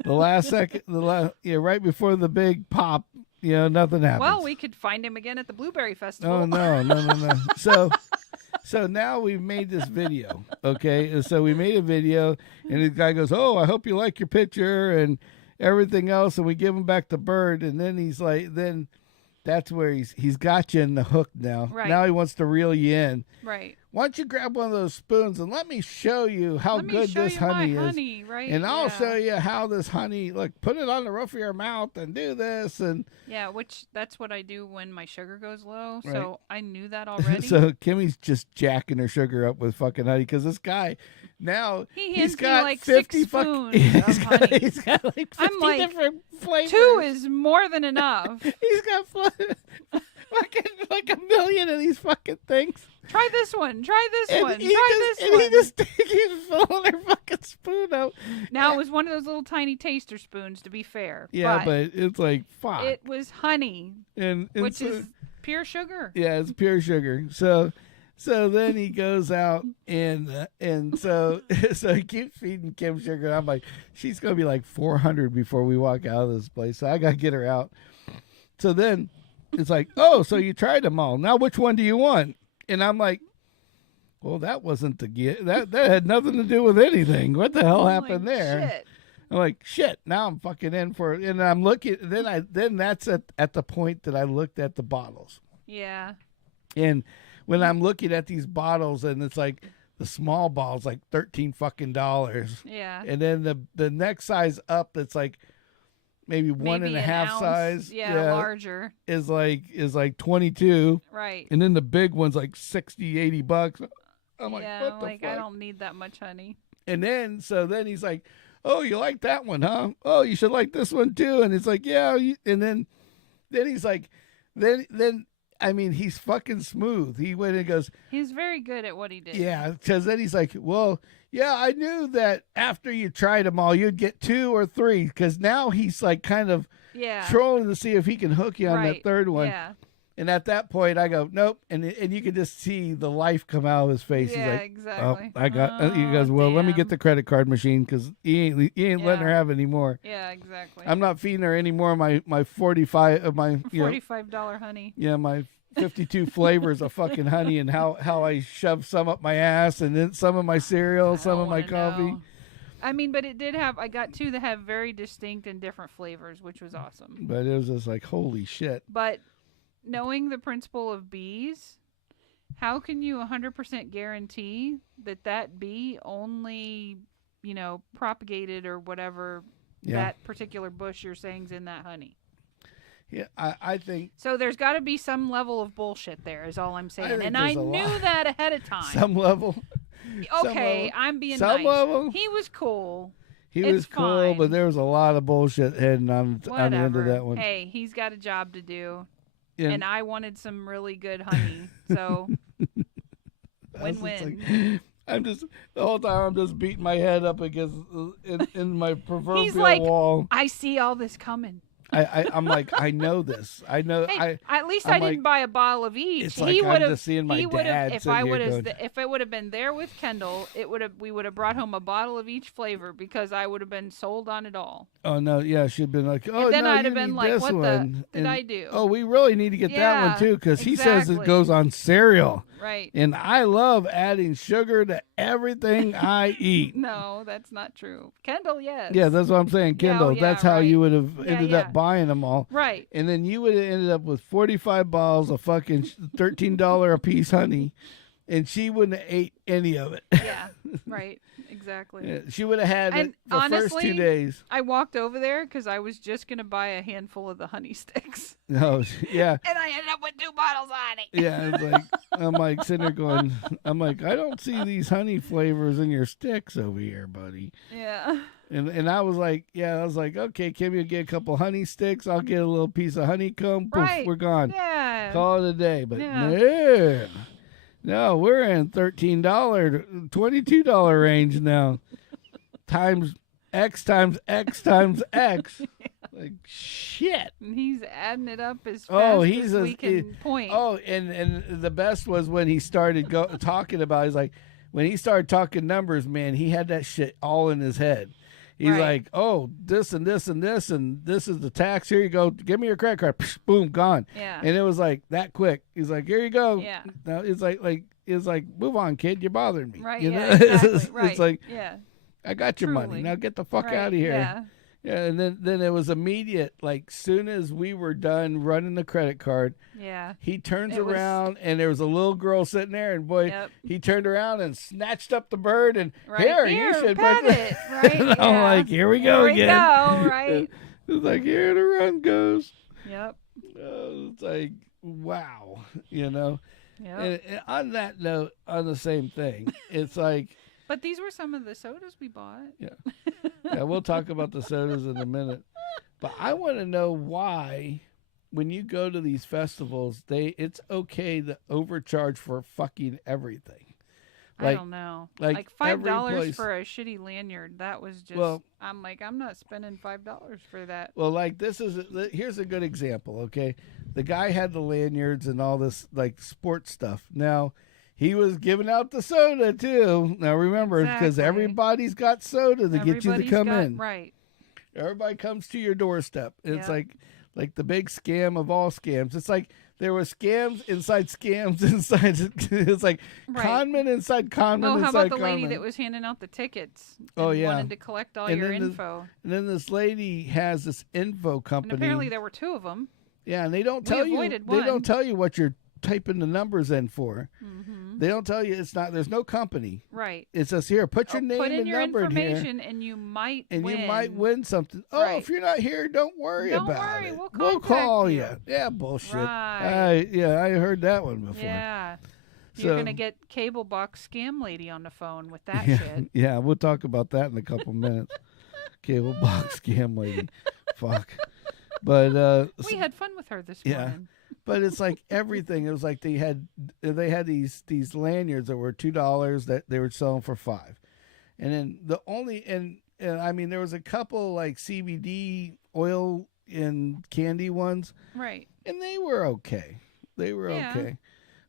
The last second, right before the big pop, nothing happens. Well, we could find him again at the Blueberry Festival. Oh, no. So now we've made this video, okay? So we made a video, and the guy goes, oh, I hope you like your picture and everything else, and we give him back the bird, and then he's like, then that's where he's got you in the hook now. Right. Now he wants to reel you in. Right. Why don't you grab one of those spoons and let me show you how good this honey is. Right? And I'll show you how this honey, look, put it on the roof of your mouth and do this. And that's what I do when my sugar goes low. Right. So I knew that already. So Kimmy's just jacking her sugar up with fucking honey because this guy, now he's got like 50 spoons he's got like 50 different flavors. 2 is more than enough. He's got fucking like a million of these fucking things. Try this one. Try this one. And he just keeps filling her fucking spoon out. Now, it was one of those little tiny taster spoons, to be fair. Yeah, but it's like, fuck. It was honey, which is pure sugar. Yeah, it's pure sugar. So then he goes out and so he keeps feeding Kim sugar. I'm like, she's gonna be like 400 before we walk out of this place. So I gotta get her out. So then it's like, oh, so you tried them all. Now which one do you want? And I'm like, well, that wasn't the gift. That had nothing to do with anything. What the hell happened there? Shit. I'm like, shit. Now I'm fucking in for it. And I'm looking. Then that's at the point that I looked at the bottles. Yeah. And when I'm looking at these bottles, and it's like the small bottle's like $13 fucking. Yeah. And then the next size up, that's like maybe 1.5 size, larger, is like 22, right? And then the big one's like $60-$80. I'm like, what the fuck? I don't need that much honey. And then he's like, oh, you like that one, huh? Oh, you should like this one too. And it's like, yeah. And then he's like, then I mean, he's fucking smooth. He went and goes, he's very good at what he did. Yeah, because then he's like, well, yeah, I knew that after you tried them all, you'd get 2 or 3. Because now he's like kind of trolling to see if he can hook you on that third one. Yeah. And at that point, I go, nope. And you can just see the life come out of his face. Yeah, he's like, exactly. Oh, I got. He goes, well, let me get the credit card machine because he ain't letting her have any more. Yeah, exactly. I'm not feeding her any more. My $45 of my $45 honey. Yeah, my 52 flavors of fucking honey, and how I shove some up my ass, and then some of my cereal, some of my coffee. I mean, but it did have. I got 2 that have very distinct and different flavors, which was awesome. But it was just like, holy shit. But knowing the principle of bees, how can you 100% guarantee that bee only, propagated or whatever that particular bush you're saying's in that honey? Yeah, I think so. There's got to be some level of bullshit there, is all I'm saying, and I knew that ahead of time. Some level. Okay, I'm being some nice. Level. He was cool. He was cool, fine. But there was a lot of bullshit heading on the end of that one. Hey, he's got a job to do, and I wanted some really good honey, so win-win. I'm just the whole time I'm just beating my head up against in my proverbial He's like, wall. I see all this coming. I'm like, I know this. I know. Hey, at least I didn't buy a bottle of each. It's like I'm just seeing my dad. If it would have been there with Kendall, we would have brought home a bottle of each flavor because I would have been sold on it all. Oh no, yeah, she'd been like, oh, and then no, I'd have been like, what did I do? Oh, we really need to get that one too because he says it goes on cereal. Right. And I love adding sugar to everything I eat. No, that's not true. Kendall, yes. Yeah, that's what I'm saying. Kendall, that's how you would have ended up buying them all. Right. And then you would have ended up with 45 bottles of fucking $13 a piece honey, and she wouldn't have ate any of it. Yeah, right. exactly. Yeah, she would have had And it the honestly, first 2 days. I walked over there because I was just going to buy a handful of the honey sticks. No, yeah. And I ended up with 2 bottles of honey. Yeah, it's like, I'm like sitting there going, I'm like, I don't see these honey flavors in your sticks over here, buddy. Yeah. And I was like, okay, Kim, you get a couple honey sticks. I'll get a little piece of honeycomb. Poof, Right. we're gone. Yeah. Call it a day. But Yeah. no, we're in $13, $22 range now. Times X times X times X. Like, shit. And he's adding it up as fast as we can point. Oh, and the best was when he started talking about, he's like, when he started talking numbers, man, he had that shit all in his head. He's like, oh, this and this and this, and this is the tax. Here you go. Give me your credit card. Psh, boom, gone. Yeah. And it was like that quick. He's like, here you go. Yeah. Now it's like, move on, kid. You're bothering me. Right. You Yeah. know? Exactly. Right. It's like, yeah. I got your money. Truly. Now get the fuck Right. out of here. Yeah. Yeah. And then it was immediate. Like, soon as we were done running the credit card, Yeah. he turns around and there was a little girl sitting there, and boy, he turned around and snatched up the bird and here you should pet put it. Right. And I'm like, here we go again. Right. It's like, here the run goes. Yep. It's like, wow, you know. Yep. And on that note, on the same thing, it's like. But these were some of the sodas we bought. Yeah, we'll talk about the sodas in a minute. But I want to know why, when you go to these festivals, it's okay to overcharge for fucking everything. I don't know. Like every $5 place- for a shitty lanyard. That was just. Well- I'm like, I'm not spending $5 for that. Well, like here's a good example. Okay, the guy had the lanyards and all this like sports stuff. Now. He was giving out the soda, too. Now, remember, because everybody's got soda to get you to come in. Right. Everybody comes to your doorstep. It's like the big scam of all scams. It's like there were scams inside scams inside. It's like conman inside conman inside conman. Oh, how about the lady that was handing out the tickets? And wanted to collect all your info. And then this lady has this info company. And apparently there were 2 of them. Yeah, and they don't tell you. They don't tell you what you're typing the numbers in for. They don't tell you it's not. There's no company. Right. It says here, put your name and number in here, and you might and win. you might win something. Oh, if you're not here, don't worry about it. We'll call you. Yeah, bullshit. Right. I heard that one before. Yeah. You're gonna get cable box scam lady on the phone with that yeah, shit. Yeah, we'll talk about that in a couple minutes. Cable box scam lady. Fuck. But we had fun with her this morning. But it's like everything. It was like they had these lanyards that were $2 that they were selling for $5, and then I mean there was a couple like CBD oil and candy ones, right? And they were okay. Okay,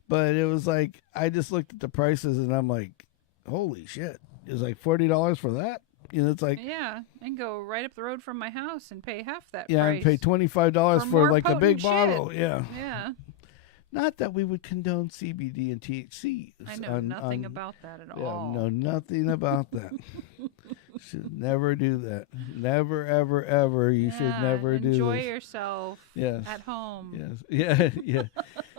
but it was like I just looked at the prices and I'm like, holy shit! It was like $40 for that. You know, it's like and go right up the road from my house and pay half that price. Yeah, and pay $25 for like a big bottle. Yeah. Not that we would condone CBD and THC. I know nothing about that at all. Know nothing about that. Should never do that. Never, ever, ever. You should never do this. Enjoy yourself. Yes. At home. Yes. Yeah.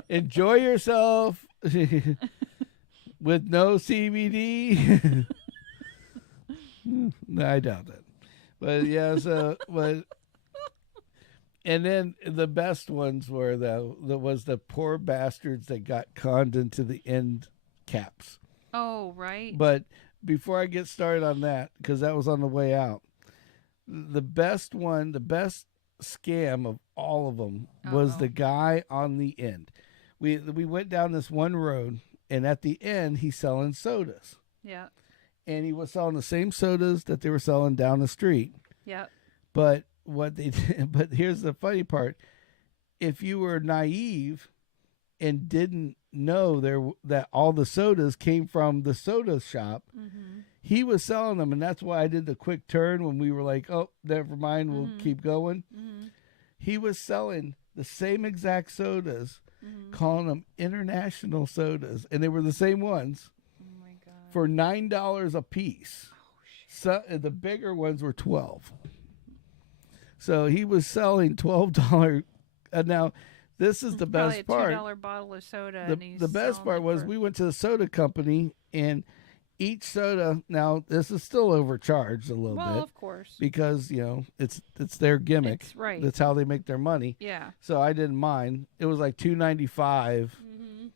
Enjoy yourself with no CBD. No, I doubt that. But and then the best ones were the poor bastards that got conned into the end caps. Oh, right. But before I get started on that, because that was on the way out, the best scam of all of them was the guy on the end. We went down this one road, and at the end, he's selling sodas. Yeah. And he was selling the same sodas that they were selling down the street. Yeah. But but here's the funny part. If you were naive and didn't know that all the sodas came from the soda shop, he was selling them. And that's why I did the quick turn when we were like, oh, never mind, we'll keep going. He was selling the same exact sodas, calling them international sodas. And they were the same ones. For $9 a piece. So the bigger ones were $12. So he was selling $12. Now, this is the best part. $2 bottle of soda. The best part was we went to the soda company, and each soda, now this is still overcharged a little bit. Well, of course. Because, it's their gimmick. It's right. That's how they make their money. Yeah. So I didn't mind. It was like $2.95. Mm-hmm.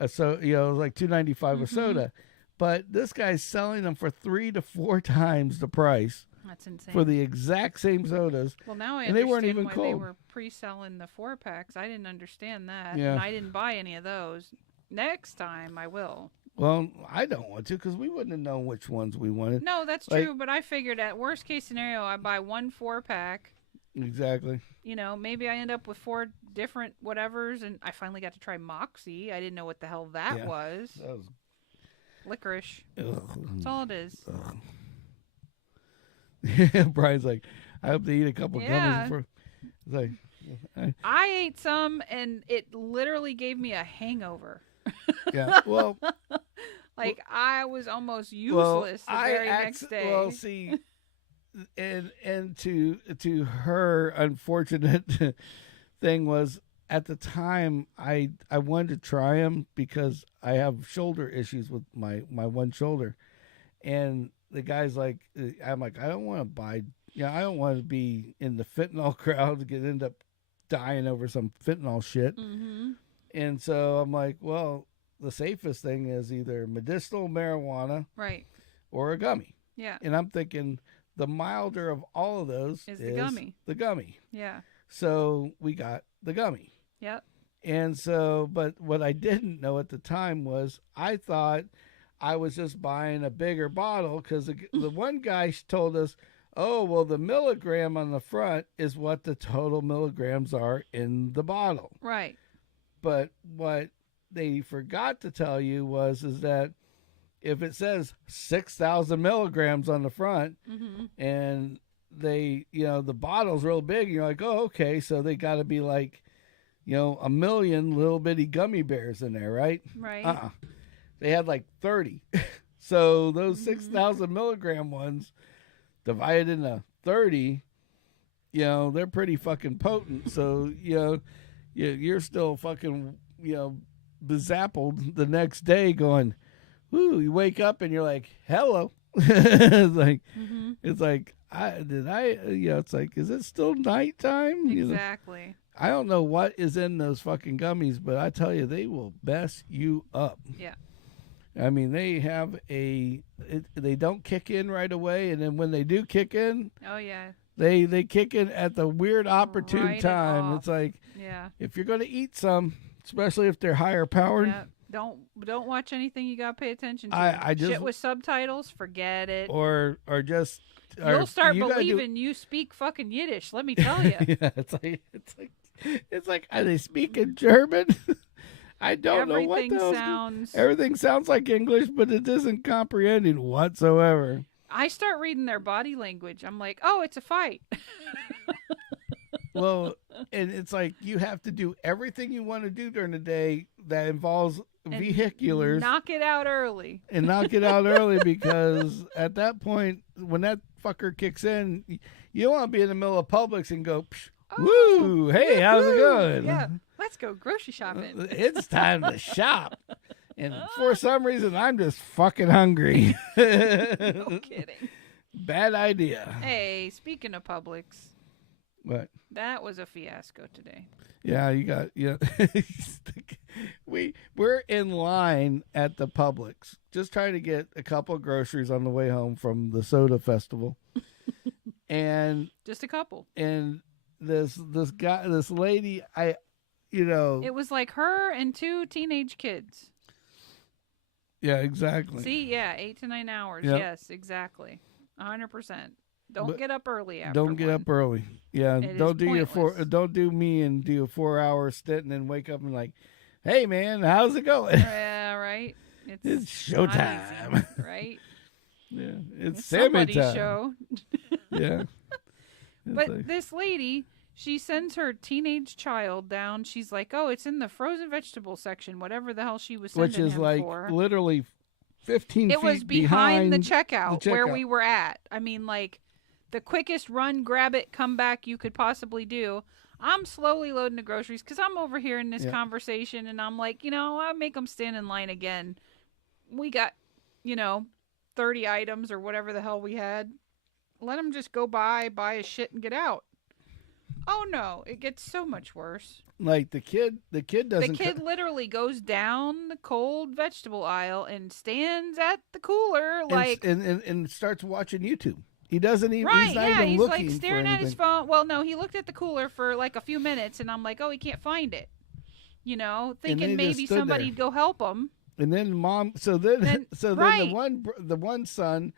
It was like $2.95 a soda. But this guy's selling them for 3 to 4 times the price. That's insane. For the exact same sodas. Well, now I and they weren't understand even why cold. they were pre-selling the 4-packs. I didn't understand that. Yeah. And I didn't buy any of those. Next time I will. Well, I don't want to because we wouldn't have known which ones we wanted. No, that's true. But I figured at worst case scenario, I buy 1 4-pack. Exactly. Maybe I end up with 4 different whatevers. And I finally got to try Moxie. I didn't know what the hell that was. That was... Licorice. Ugh. That's all it is. Brian's like, I hope they eat a couple gummies before. It's like, I ate some and it literally gave me a hangover. Yeah, well, I was almost useless the very next day. Well, see, and to her unfortunate thing was at the time I wanted to try them because I have shoulder issues with my one shoulder, and the guy's like, I'm like, I don't want to buy. I don't want to be in the fentanyl crowd to end up dying over some fentanyl shit. Mm-hmm. And so I'm like, well, the safest thing is either medicinal marijuana, right, or a gummy. Yeah. And I'm thinking the milder of all of those is the gummy. The gummy. Yeah. So we got the gummy. Yep. And so, but what I didn't know at the time was I thought I was just buying a bigger bottle because the one guy told us, oh, well, the milligram on the front is what the total milligrams are in the bottle. Right. But what they forgot to tell you is that if it says 6,000 milligrams on the front and they, the bottle's real big, and you're like, oh, okay, so they got to be like, 1 million little bitty gummy bears in there, right? Right. They had like 30. So those 6,000 milligram ones divided into 30, they're pretty fucking potent. So, you're still fucking, bezappled the next day going, woo, you wake up and you're like, hello. It's like, it's like, it's like, is it still nighttime? Exactly. I don't know what is in those fucking gummies, but I tell you, they will mess you up. Yeah. I mean, they have they don't kick in right away, and then when they do kick in, oh yeah, they kick in at the weird opportune right time. It's like, if you're going to eat some, especially if they're higher powered, don't watch anything you got to pay attention to. I just, shit with subtitles, forget it. Or just you'll start believing you speak fucking Yiddish. Let me tell you. Yeah, it's like, are they speaking German? I don't know what the hell. Everything sounds like English, but it isn't comprehending whatsoever. I start reading their body language. I'm like, oh, it's a fight. Well, and it's like you have to do everything you want to do during the day that involves vehiculars. Knock it out early. And knock it out early because at that point, when that fucker kicks in, you don't want to be in the middle of Publix and go, woo, hey, how's it going? Yeah. Let's go grocery shopping. It's time to shop. And for some reason, I'm just fucking hungry. No kidding. Bad idea. Hey, speaking of Publix. What? That was a fiasco today. Yeah, we're in line at the Publix, just trying to get a couple of groceries on the way home from the soda festival. And just a couple. And this lady, it was like her and 2 teenage kids. Yeah, exactly. See, 8 to 9 hours. Yep. Yes, exactly. 100%. Don't get up early after. Don't get up early. Yeah, don't do me and do a 4-hour stint and then wake up and like, hey man, how's it going? Yeah, right. It's showtime. Easy, right? Yeah, it's Sammy time. Show. Yeah. But this lady, she sends her teenage child down. She's like, oh, it's in the frozen vegetable section, whatever the hell she was sending him for. Which is like literally 15 feet It was behind the checkout where we were at. I mean, like, the quickest run, grab it, come back you could possibly do. I'm slowly loading the groceries because I'm overhearing this conversation, and I'm like, I make them stand in line again. We got, 30 items or whatever the hell we had. Let him just go buy his shit and get out. Oh no, it gets so much worse. Like the kid doesn't. The kid literally goes down the cold vegetable aisle and stands at the cooler and starts watching YouTube. He doesn't even. Right, he's not even he's looking like staring for at his phone. Well, no, he looked at the cooler for like a few minutes, and I'm like, oh, he can't find it. You know, thinking maybe somebody'd go help him. And then mom. So then right. the one son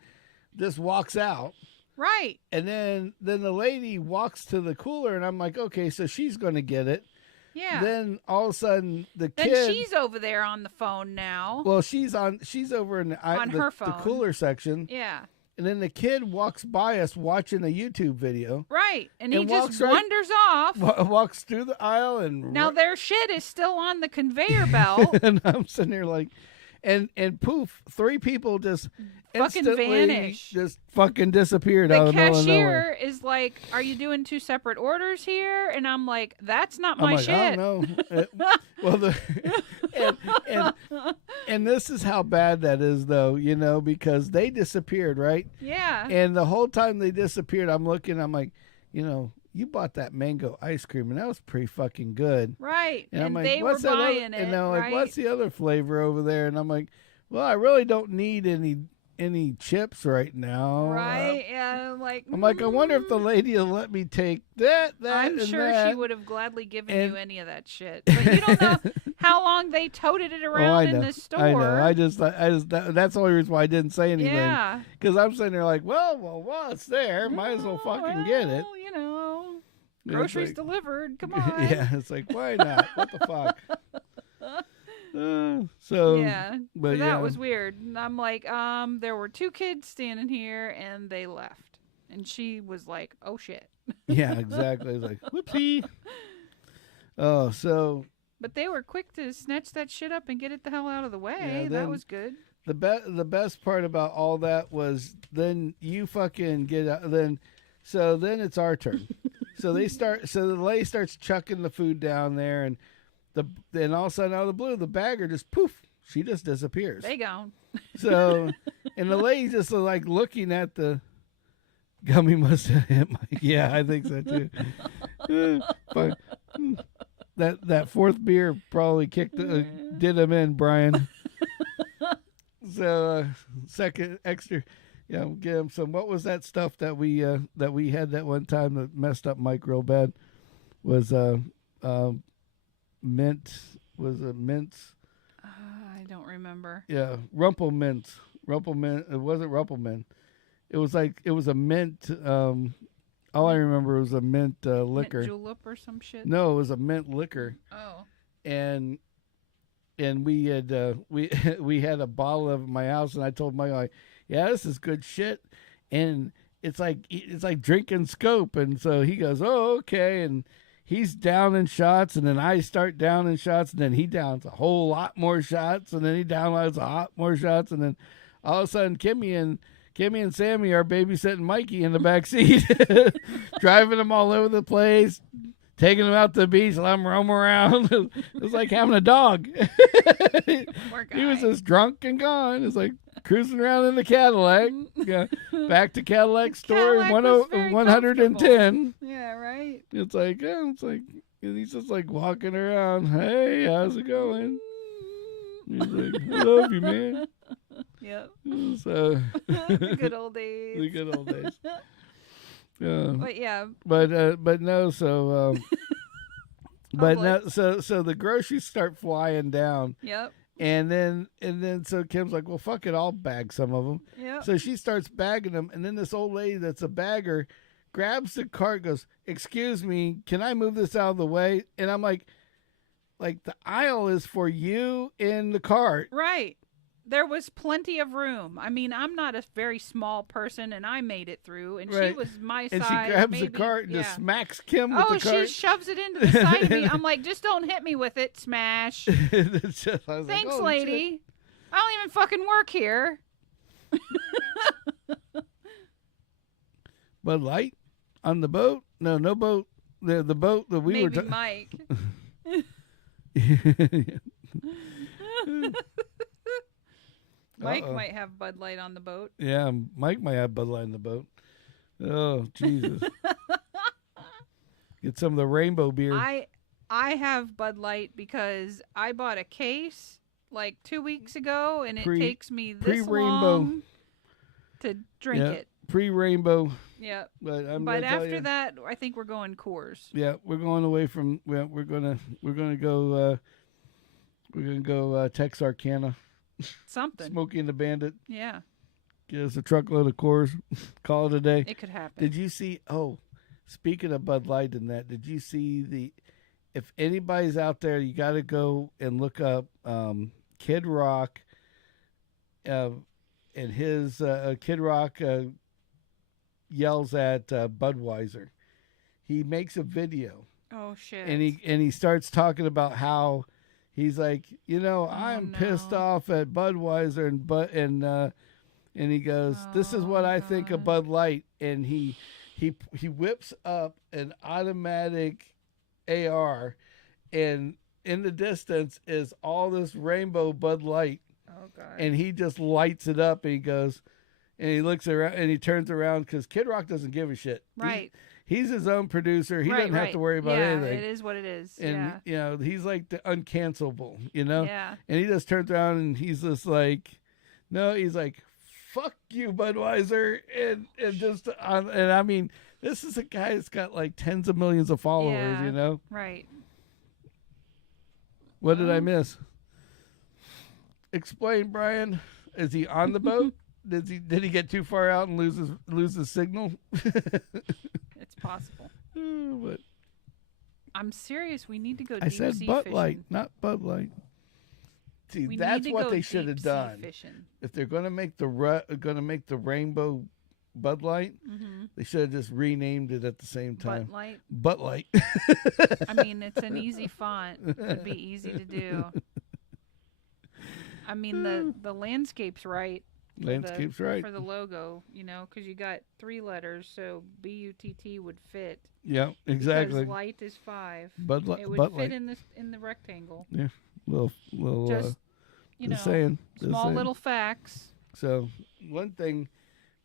just walks out. Right. And then the lady walks to the cooler, and I'm like, okay, so she's going to get it. Yeah. Then all of a sudden the kid. Then she's over there on the phone now. Well, she's over in her phone. The cooler section. Yeah. And then the kid walks by us watching a YouTube video. Right. And he just wanders off. Walks through the aisle and... Now their shit is still on the conveyor belt. And I'm sitting there like... And poof, 3 people just fucking vanish. Just fucking disappeared out of nowhere. The cashier is like, "Are you doing 2 separate orders here?" And I'm like, "That's not my shit." I don't know. And this is how bad that is, though, you know, because they disappeared, right? Yeah. And the whole time they disappeared, I'm looking, I'm like, you know, you bought that mango ice cream, and that was pretty fucking good. Right. And I'm like, they what's were that buying other? it, And they're like, right? what's the other flavor over there? And I'm like, well, I really don't need any chips right now. Right. Yeah. I'm like, I wonder if the lady will let me take that. I'm and sure that. she would have gladly given you any of that shit. But you don't know how long they toted it around in the store. I know. That's the only reason why I didn't say anything. Yeah. Because I'm sitting there like, well, it's there. Might as well fucking get it. You know, groceries delivered. Come on. Yeah. It's like, why not? What the fuck? Yeah, but that was weird. And I'm like, there were 2 kids standing here, and they left. And she was like, oh shit. Yeah, exactly. It's like, whoopsie. Oh, so. But they were quick to snatch that shit up and get it the hell out of the way. Yeah, that was good. The best part about all that was then you fucking get out. Then it's our turn. So the lady starts chucking the food down there, and then all of a sudden out of the blue, the bagger just poof, she just disappears. They gone. So, and the lady just like looking at the gummy must have hit my. Yeah, I think so too. But that 4th beer probably did him in, Brian. So second extra, give him some. What was that stuff that we had that one time that messed up Mike real bad? Was mint. Was it mint? I don't remember. Yeah, Rumple mint. It wasn't Rumplemint. It was a mint. All I remember was a mint liquor. Mint julep or some shit. No, it was a mint liquor. Oh. And we had we had a bottle of it in my house, and I told my guy, yeah, this is good shit, and it's like drinking Scope, and so he goes, oh, okay, and he's downing shots, and then I start downing shots, and then he downs a whole lot more shots, and then he downloads a lot more shots, and then all of a sudden Kimmy and Sammy are babysitting Mikey in the back seat, driving him all over the place, taking him out to the beach, let him roam around. It was like having a dog. He was just drunk and gone. It's like cruising around in the Cadillac. Yeah. Back to Cadillac store, 110. Yeah, right. It's like he's just like walking around. Hey, how's it going? He's like, I love you, man. Yep. So the good old days. The good old days. But yeah. But no. So so the groceries start flying down. Yep. And then so Kim's like, well, fuck it, I'll bag some of them. Yep. So she starts bagging them, and then this old lady that's a bagger grabs the cart, goes, excuse me, can I move this out of the way? And I'm like the aisle is for you in the cart. Right. There was plenty of room. I mean, I'm not a very small person, and I made it through, and she was my size. And she grabs the cart and just smacks Kim with the cart. Oh, she shoves it into the side of me. I'm like, just don't hit me with it, smash. Thanks, like, lady. Shit. I don't even fucking work here. Bud Light on the boat? No boat. The boat that we Maybe were Mike. Mike might have Bud Light on the boat. Yeah, Mike might have Bud Light on the boat. Oh, Jesus. Get some of the rainbow beer. I have Bud Light because I bought a case like 2 weeks ago, and it takes me this long to drink it. Pre-rainbow. Yeah. But after that, I think we're going Coors. Yeah, we're going away from. We're gonna go. We're gonna go Texarkana. Something. Smokey and the Bandit. Yeah. Get us a truckload of Coors. Call it a day. It could happen. Did you see? Oh, speaking of Bud Light and that, did you see if anybody's out there, you got to go and look up Kid Rock. And his Kid Rock yells at Budweiser. He makes a video. Oh shit! And he starts talking about how he's like, I'm pissed off at Budweiser and he goes, this is what I think of Bud Light, and he whips up an automatic AR, and in the distance is all this rainbow Bud Light. Oh God! And he just lights it up, and he goes, and he looks around, and he turns around because Kid Rock doesn't give a shit. Right. He's his own producer. He doesn't have to worry about anything. It is what it is. And he's like the uncancelable, Yeah. And he just turns around and he's just like, no, he's like, fuck you, Budweiser, and just and I mean, this is a guy that's got like tens of millions of followers, Right. What did I miss? Explain, Brian. Is he on the boat? Did he get too far out and lose his signal? It's possible. But I'm serious. We need to go. I said Bud Light, not Bud Light. See, that's what they should have done. Fishing. If they're going to make the rainbow Bud Light, they should have just renamed it at the same time. Bud Light. I mean, it's an easy font. It'd be easy to do. I mean, the landscape's right. Landscape's right for the logo, because you got 3 letters, so BUTT would fit. Yeah, exactly. Because light is 5. Bud Light. It would Bud fit Light. in the rectangle. Yeah, little. Just small little facts. So one thing,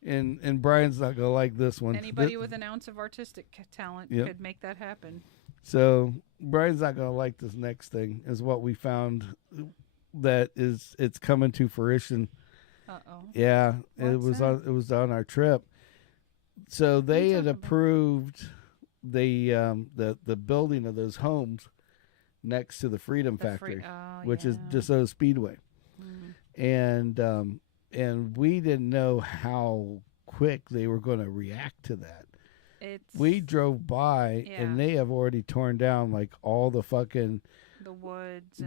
and Brian's not gonna like this one. Anybody with an ounce of artistic talent could make that happen. So Brian's not gonna like this next thing. Is what we found that it's coming to fruition. Uh-oh. Yeah, it was on our trip. So they had approved the building of those homes next to the Freedom Factory, which is DeSoto Speedway, and we didn't know how quick they were going to react to that. We drove by and they have already torn down like all the fucking the woods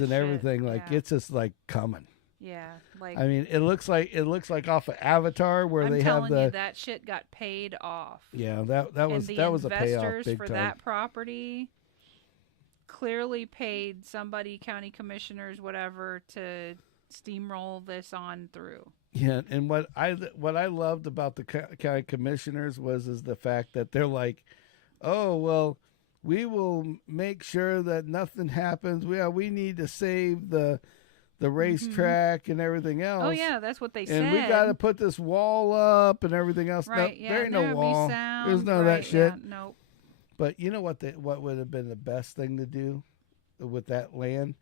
and everything. Like it's just like coming. Yeah, like I mean, it looks like off of Avatar where they have that shit got paid off. Yeah, that was a payoff big for time. that property clearly paid somebody, county commissioners, whatever, to steamroll this on through. Yeah, and what I loved about the county commissioners is the fact that they're like, oh well, we will make sure that nothing happens. We need to save the racetrack and everything else. Oh yeah, that's what they said. And we got to put this wall up and everything else. Right? No, there ain't no wall. There's none of that shit. Yeah, nope. But you know what would have been the best thing to do with that land?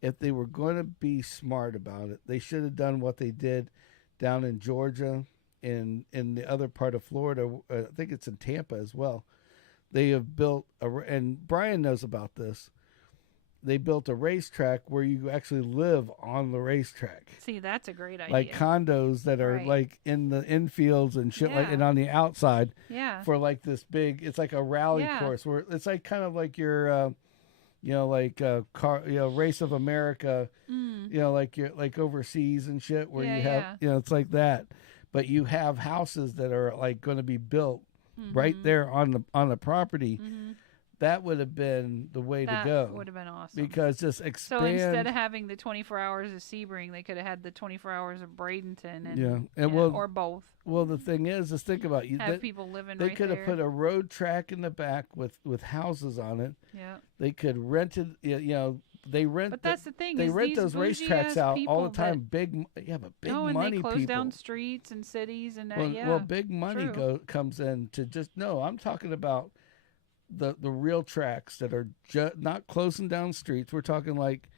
If they were going to be smart about it, they should have done what they did down in Georgia and in the other part of Florida. I think it's in Tampa as well. They have built and Brian knows about this. They built a racetrack where you actually live on the racetrack. See, that's a great idea. Like condos that are like in the infields and shit, like, and on the outside. Yeah. For like this big, it's like a rally course where it's like kind of like your, car, Race of America, like you're like overseas and shit where you have, it's like that, but you have houses that are like going to be built right there on the property. That would have been the way to go. That would have been awesome. Because just expand. So instead of having the 24 hours of Sebring, they could have had the 24 hours of Bradenton or both. Well, the thing is think about it. Have people living They right could there. have put a road track in the back with houses on it. Yeah. They could rent it, they rent. But that's the thing. They is rent these those racetracks out all the time. Big money and they close people. down streets and cities and Well, big money comes in to just no. I'm talking about the real tracks that are not closing down streets. We're talking like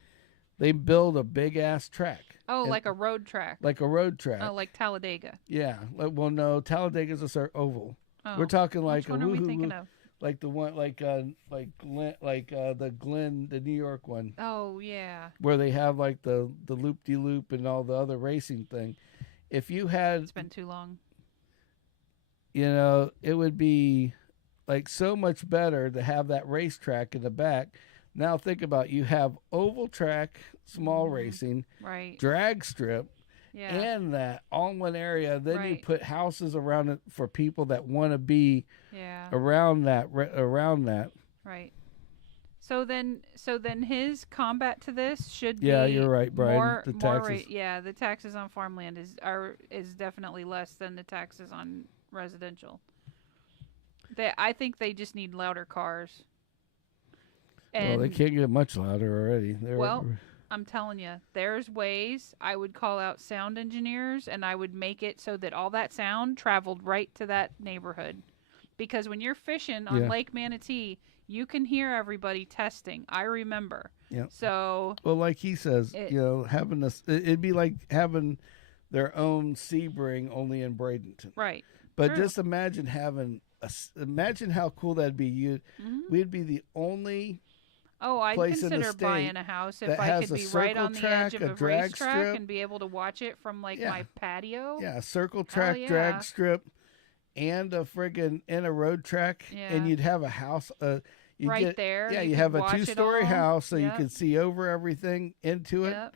they build a big ass track. Oh, like a road track. Like a road track. Oh, like Talladega. Yeah. Well, no, Talladega's a oval. Oh. We're talking like Which one are we thinking of? Like the one, the New York one. Oh yeah. Where they have like the loop de loop and all the other racing thing. If you had, it's been too long. You know, it would be like so much better to have that racetrack in the back. Now think about it. You have oval track, small racing, right? Drag strip. Yeah. And that all in one area. Then you put houses around it for people that want to be around that. Right. So then his combat to this should be you're right, Brian. The taxes. The taxes on farmland is definitely less than the taxes on residential. I think they just need louder cars. And they can't get much louder already. I'm telling you, there's ways. I would call out sound engineers, and I would make it so that all that sound traveled right to that neighborhood. Because when you're fishing on Lake Manatee, you can hear everybody testing. I remember. Yeah. So. Well, like he says, having this, it'd be like having their own Sebring only in Bradenton. Right. But just imagine imagine how cool that'd be. We'd be the only. Oh, I'd consider buying a house if I could be right on the edge of a racetrack and be able to watch it from my patio. Yeah, a circle track, drag strip, and a friggin' a road track, and you'd have a house. There. Yeah, you have a 2-story house, so you can see over everything into it. Yep.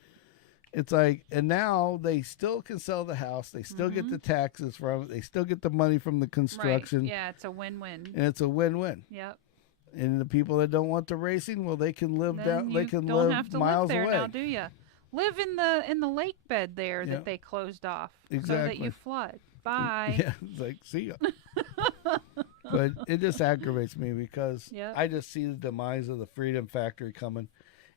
It's like, and now they still can sell the house. They still get the taxes from it. They still get the money from the construction. Right. Yeah, it's a win-win. And it's a win-win. Yep. And the people that don't want the racing, well, they can live down. They can don't live have to miles live there away. now, do you? Live in the lake bed there that they closed off, so that you flood. Bye. Yeah, it's like see ya. But it just aggravates me because I just see the demise of the Freedom Factory coming,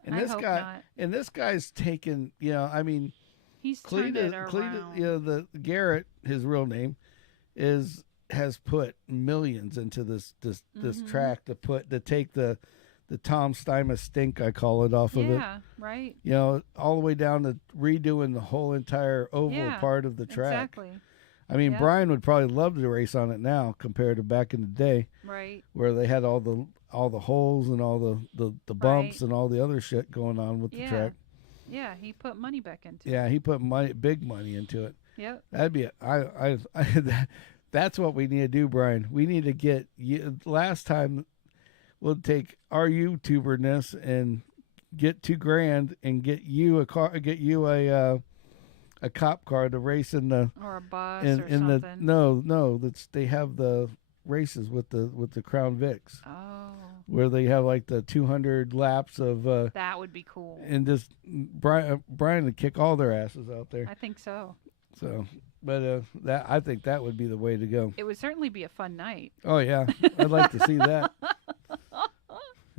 and this guy's taken. I mean, he's turned it around. The Garrett, his real name, has put millions into this track to take the Tom Steimus stink, I call it, off of it. Yeah, right. All the way down to redoing the whole entire oval part of the track. Exactly. I mean, Brian would probably love to race on it now compared to back in the day, right? Where they had all the holes and all the bumps and all the other shit going on with the track. Yeah, he put money back into it. Yeah, he put big money into it. Yep. That'd be that's what we need to do, Brian. We need to get you. Last time, we'll take our YouTuberness and get $2,000 and get you a car, get you a cop car to race in the or a bus or something. They have the races with the Crown Vics. Oh. Where they have like the 200 laps of. That would be cool. And just Brian would kick all their asses out there. I think so. So. But I think that would be the way to go. It would certainly be a fun night. Oh yeah, I'd like to see that.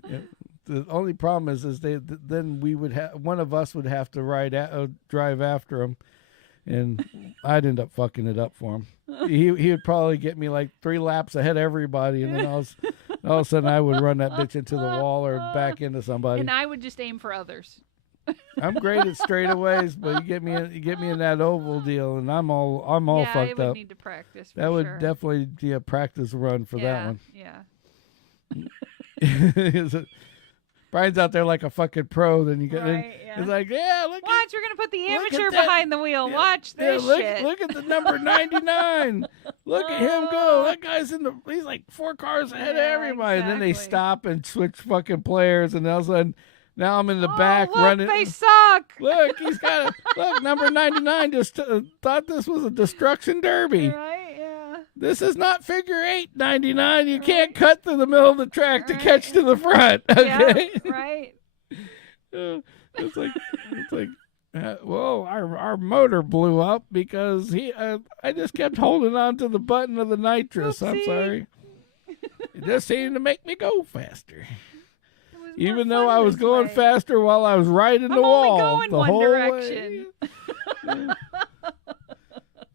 Yeah. The only problem is then we would one of us would have to drive after him, and I'd end up fucking it up for him. He would probably get me like 3 laps ahead of everybody, and then all of a sudden I would run that bitch into the wall or back into somebody. And I would just aim for others. I'm great at straightaways, but you get me in that oval deal, and I'm all fucked up. Yeah, I would need to practice. That would definitely be a practice run for that one. Yeah. Brian's out there like a fucking pro. Then you get it's like, look. Watch, we're gonna put the amateur behind the wheel. Yeah. Watch this shit. Look at the number 99. Look at him go. That guy's he's like 4 cars ahead of everybody. Exactly. And then they stop and switch fucking players, and all of a sudden. Now I'm in the back running. They suck. Look, he's got number 99 just thought this was a destruction derby. Right, yeah. This is not figure 8, 99. You can't cut through the middle of the track to catch to the front. Okay. Yeah, right. It's like, whoa, our motor blew up because I just kept holding on to the button of the nitrous. Oopsie. I'm sorry. It just seemed to make me go faster. Even though I was going faster while I was riding the wall. I'm only going one direction.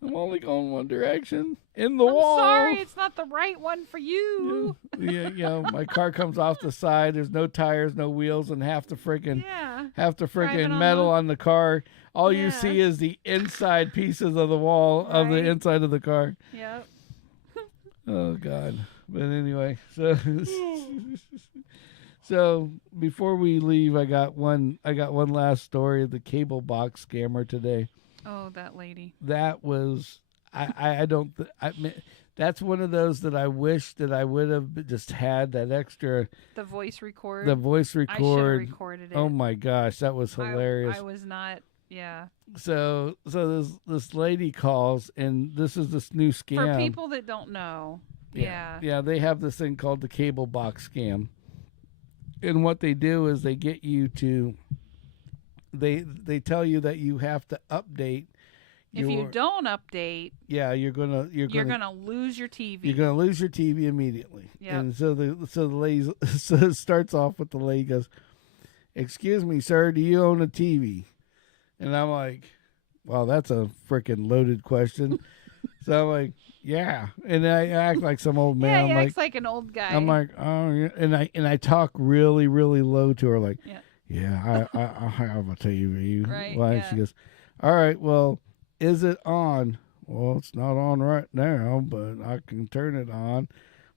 I'm only going one direction. In the wall. Sorry, it's not the right one for you. Yeah, you know, my car comes off the side. There's no tires, no wheels, and half the freaking metal on the car. All you see is the inside pieces of the wall of the inside of the car. Yep. Oh God. But anyway, so before we leave, I got one last story of the cable box scammer today. Oh, that lady. That was that's one of those that I wish that I would have just had that extra. The voice record. I should have recorded it. Oh my gosh, that was hilarious. I was not. Yeah. So this lady calls, and this is this new scam. For people that don't know. Yeah, they have this thing called the cable box scam. And what they do is they get you to they tell you that you have to update. If you don't update, you're gonna lose your TV. You're gonna lose your TV immediately. Yep. And so the lady it starts off with the lady goes, "Excuse me, sir, do you own a TV?" And I'm like, "Well, that's a freaking loaded question." So I'm like, "Yeah," and I act like some old man. Yeah, he acts like an old guy. I'm like, "Oh," yeah. and I talk really, really low to her, like, "Yeah, I have a TV." Right. Why? Yeah. She goes, "All right, well, is it on?" "Well, it's not on right now, but I can turn it on."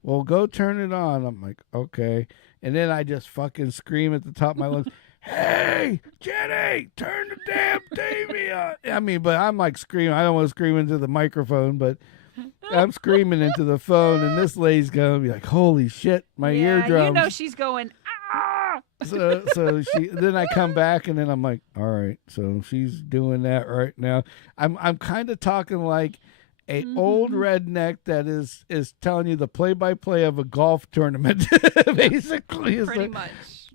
"Well, go turn it on." I'm like, "Okay," and then I just fucking scream at the top of my lungs. "Hey, Jenny, turn the damn TV on." I mean, but I'm like screaming. I don't want to scream into the microphone, but I'm screaming into the phone, and this lady's going to be like, "Holy shit, my eardrums." You know she's going, ah! So then I come back, and then I'm like, all right, so she's doing that right now. I'm kind of talking like a old redneck that is telling you the play-by-play of a golf tournament, basically. Pretty much.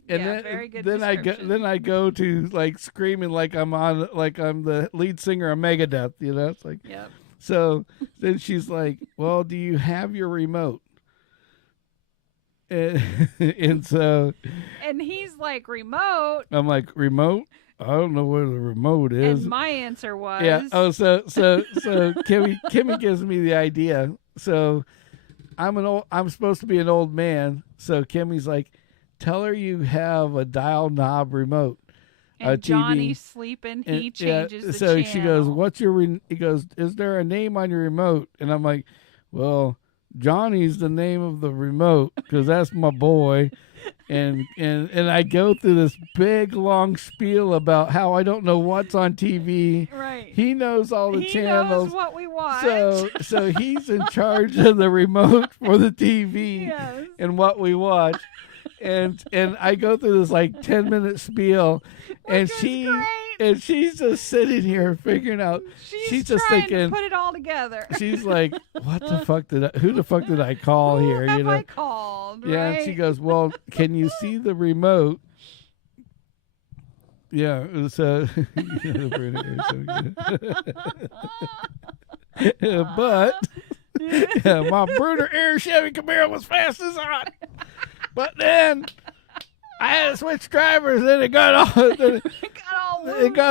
And very good then I go to like screaming like I'm the lead singer of Megadeth, you know. It's like, yep. So then she's like, "Well, do you have your remote?" And he's like, "Remote?" I'm like, "Remote? I don't know where the remote is." And my answer was, yeah. Oh, so Kimmy gives me the idea. So I'm supposed to be an old man. So Kimmy's like, "Tell her you have a dial knob remote." And TV. Johnny's sleeping. He changes the so channel. She goes, "What's your?" He goes, "Is there a name on your remote?" And I'm like, "Well, Johnny's the name of the remote because that's my boy." And I go through this big long spiel about how I don't know what's on TV. Right. He knows all the channels. He knows what we watch. So he's in charge of the remote for the TV and what we watch. And I go through this like 10-minute spiel, and she's just sitting here figuring out. She's just thinking, to put it all together. She's like, "What the fuck who the fuck did I call here?" Who you know? I called? Yeah, right? and she goes, "Well, can you see the remote?" Yeah, so but my Bruder Air Chevy Camaro was fast as hot. But then I had to switch drivers, and it got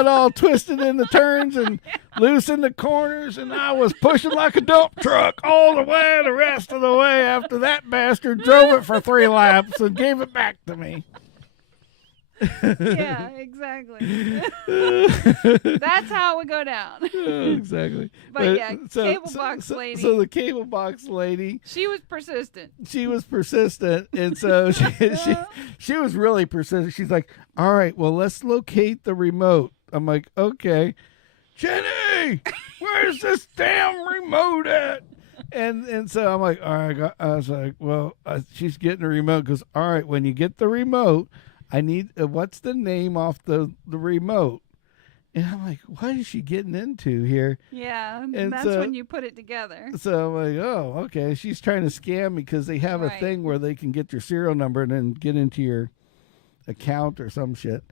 all twisted in the turns and loose in the corners, and I was pushing like a dump truck all the way. The rest of the way after that bastard drove it for 3 laps and gave it back to me. Yeah, exactly. That's how it would go down. Exactly. But cable box lady. So the cable box lady. She was persistent. And so she was really persistent. She's like, "All right, well, let's locate the remote." I'm like, "Okay. Jenny, where's this damn remote at?" And so I'm like, "All right." I was like, "Well, she's getting the remote." Goes, "All right, when you get the remote, I need what's the name off the remote?" And I'm like, "What is she getting into here?" Yeah, and that's when you put it together. So I'm like, "Oh, okay." She's trying to scam me because they have a thing where they can get your serial number and then get into your account or some shit.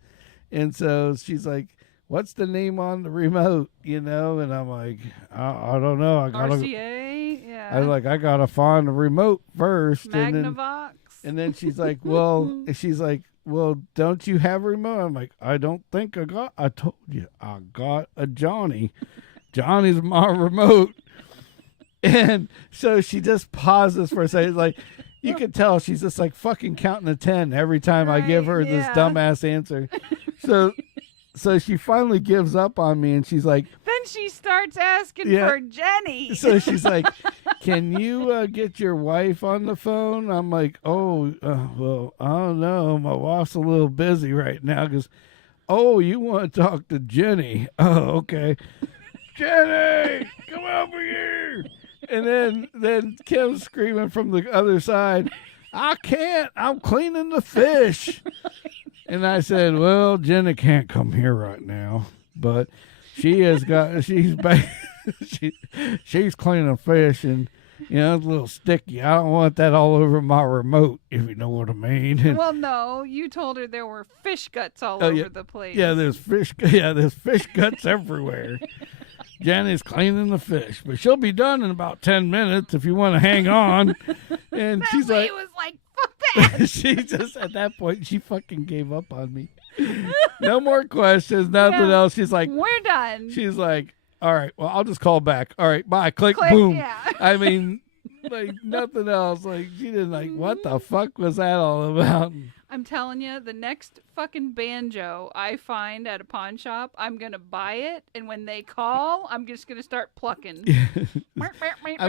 And so she's like, "What's the name on the remote?" You know, and I'm like, I don't know. RCA, yeah. I was like, I gotta find the remote first. Magnavox. And then she's like, "Well," she's like, well, don't you have a remote? I'm like, I don't think I told you, I got a Johnny. Johnny's my remote. And so she just pauses for a second. Like, you can tell she's just like fucking counting to 10 every time I give her this dumbass answer. So she finally gives up on me, and she's like... Then she starts asking for Jenny. So she's like, can you get your wife on the phone? I'm like, well, I don't know. My wife's a little busy right now because, you want to talk to Jenny. Oh, okay. Jenny, come over here. And then Kim's screaming from the other side, I can't. I'm cleaning the fish. And I said, well, Jenna can't come here right now, but she's cleaning fish, and it's a little sticky. I don't want that all over my remote, if you know what I mean. Well, no, you told her there were fish guts all over the place. Yeah, there's fish guts everywhere. Jenny's cleaning the fish, but she'll be done in about 10 minutes if you want to hang on. And she's like, it was like, fuck that. She just, at that point, she fucking gave up on me. No more questions, nothing else. She's like, we're done. She's like, all right, well, I'll just call back. All right, bye. Click, boom. Yeah. I mean, like, nothing else. Like, she didn't what the fuck was that all about? I'm telling you, the next fucking banjo I find at a pawn shop, I'm gonna buy it, and when they call, I'm just gonna start plucking. I'm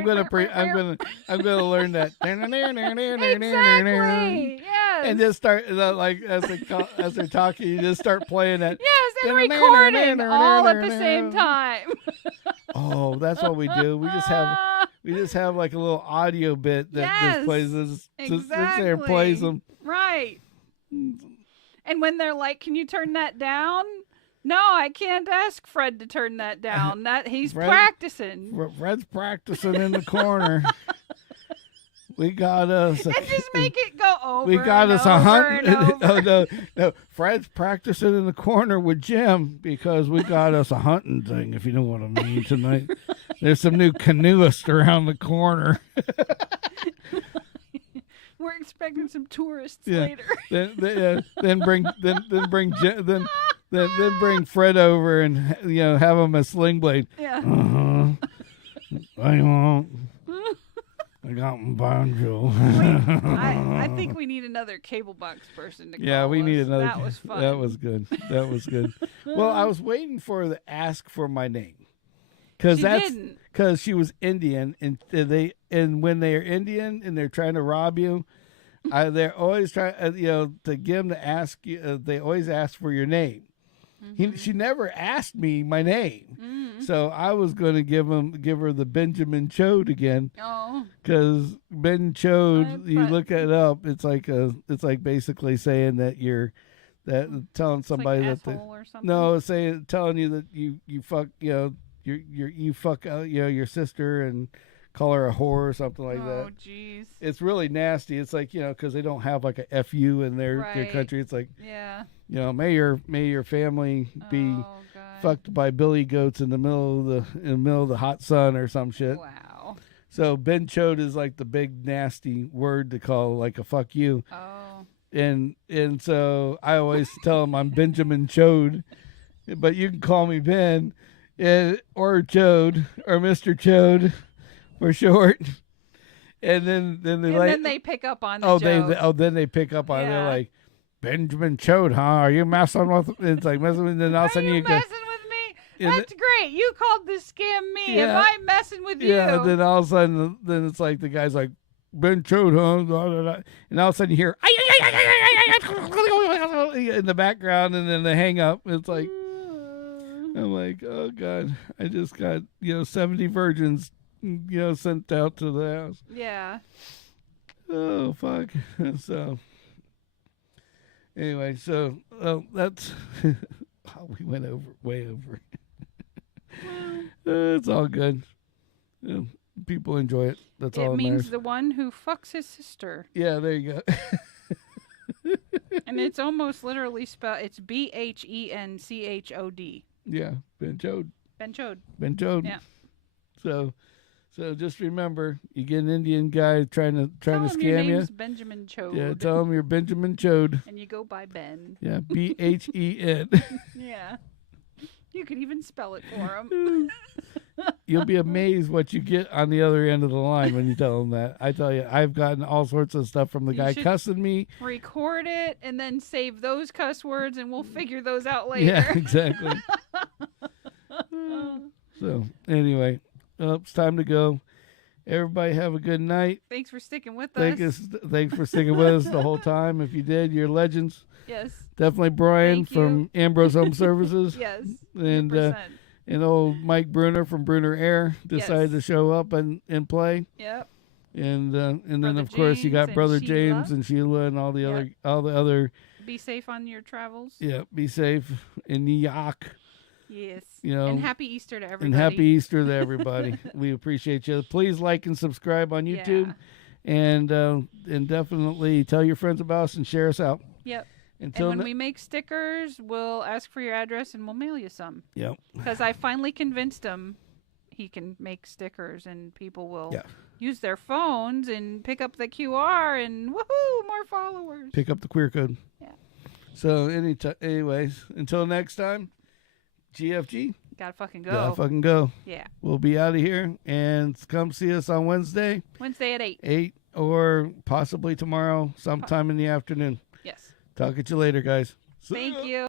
gonna learn that. Exactly. Yes. And just start as they're talking, you just start playing that. Yes, and recording all at the same time. Oh, that's what we do. We just have like a little audio bit that just plays this. Sits there and plays them. Right. And when they're like, "Can you turn that down?" No, I can't ask Fred to turn that down. He's practicing. Fred's practicing in the corner. We got us. And just make it go over. We got us a hunt. Oh no. Fred's practicing in the corner with Jim because we got us a hunting thing. If you know what I mean tonight. There's some new canoeists around the corner. We're expecting some tourists later. Then bring Fred over and have him a sling blade. Yeah. I won't. I got my banjo. I think we need another cable box person to call Yeah, we need another. That was fun. That was good. Well, I was waiting for her to ask for my name. Because she was Indian, and when they're Indian and they're trying to rob you, they're always trying to get them to ask you. They always ask for your name. Mm-hmm. She never asked me my name, so I was going to give her the Benjamin Chode again. Oh, because Ben Chode, you look it up, it's like basically saying that you're telling somebody like that or something? No, telling you that you fuck you fuck out your sister and call her a whore or something like that. Oh, jeez. It's really nasty. It's like, because they don't have like a FU in their country. It's like, may your family be fucked by billy goats in the middle of the hot sun or some shit. Wow. So Ben Chode is like the big nasty word to call like a fuck you. Oh. And so I always tell them I'm Benjamin Chode, but you can call me Ben. Or Chode, or Mr. Chode, for short. And then they pick up on the joke. Then they pick up on it. They're like, Benjamin Chode, huh? Are you messing with? It's like messing with. Then all of a sudden you go, messing with me? That's great. You called to scam me. Am I messing with you? Yeah. Then all of a sudden, then it's like the guy's like, Ben Chode, huh? And all of a sudden you hear in the background, and then they hang up. It's like. I'm like, oh God, I just got 70 virgins sent out to the house. Yeah. Oh fuck. So anyway, that's we went way over. It's all good. People enjoy it. That's all. It means the one who fucks his sister. Yeah, there you go. And it's almost literally spelled. It's BHENCHOD. Yeah, Ben Chode. Ben Chode. Ben Chode. Yeah. So So just remember, you get an Indian guy trying to Tell him your scam name's you. Benjamin Chode. Yeah, tell him you're Benjamin Chode. And you go by Ben. Yeah, Ben. Yeah. You could even spell it for him. You'll be amazed what you get on the other end of the line when you tell them that. I tell you, I've gotten all sorts of stuff from the guy cussing me. Record it and then save those cuss words, and we'll figure those out later. Yeah, exactly. So, anyway, it's time to go. Everybody have a good night. Thanks for sticking with us. Thanks for sticking with us the whole time. If you did, you're legends. Yes. Definitely Brian from Ambrose Home Services. Yes. 100%. And old Mike Bruner from Bruner Air decided to show up and play. Yep. And then Brother of course you got Brother Sheila. James and Sheila and all the other. Be safe on your travels. Yeah, be safe in New York. Yes. You know, and happy Easter to everybody. And happy Easter to everybody. We appreciate you. Please like and subscribe on YouTube, and definitely tell your friends about us and share us out. Yep. And when we make stickers, we'll ask for your address and we'll mail you some. Yep. Because I finally convinced him he can make stickers and people will use their phones and pick up the QR and woohoo, more followers. Pick up the queer code. Yeah. So anyways, until next time, GFG. Gotta fucking go. Gotta fucking go. Yeah. We'll be out of here and come see us on Wednesday. Wednesday at 8. 8 or possibly tomorrow sometime in the afternoon. Yes. Talk at you later, guys. Thank you.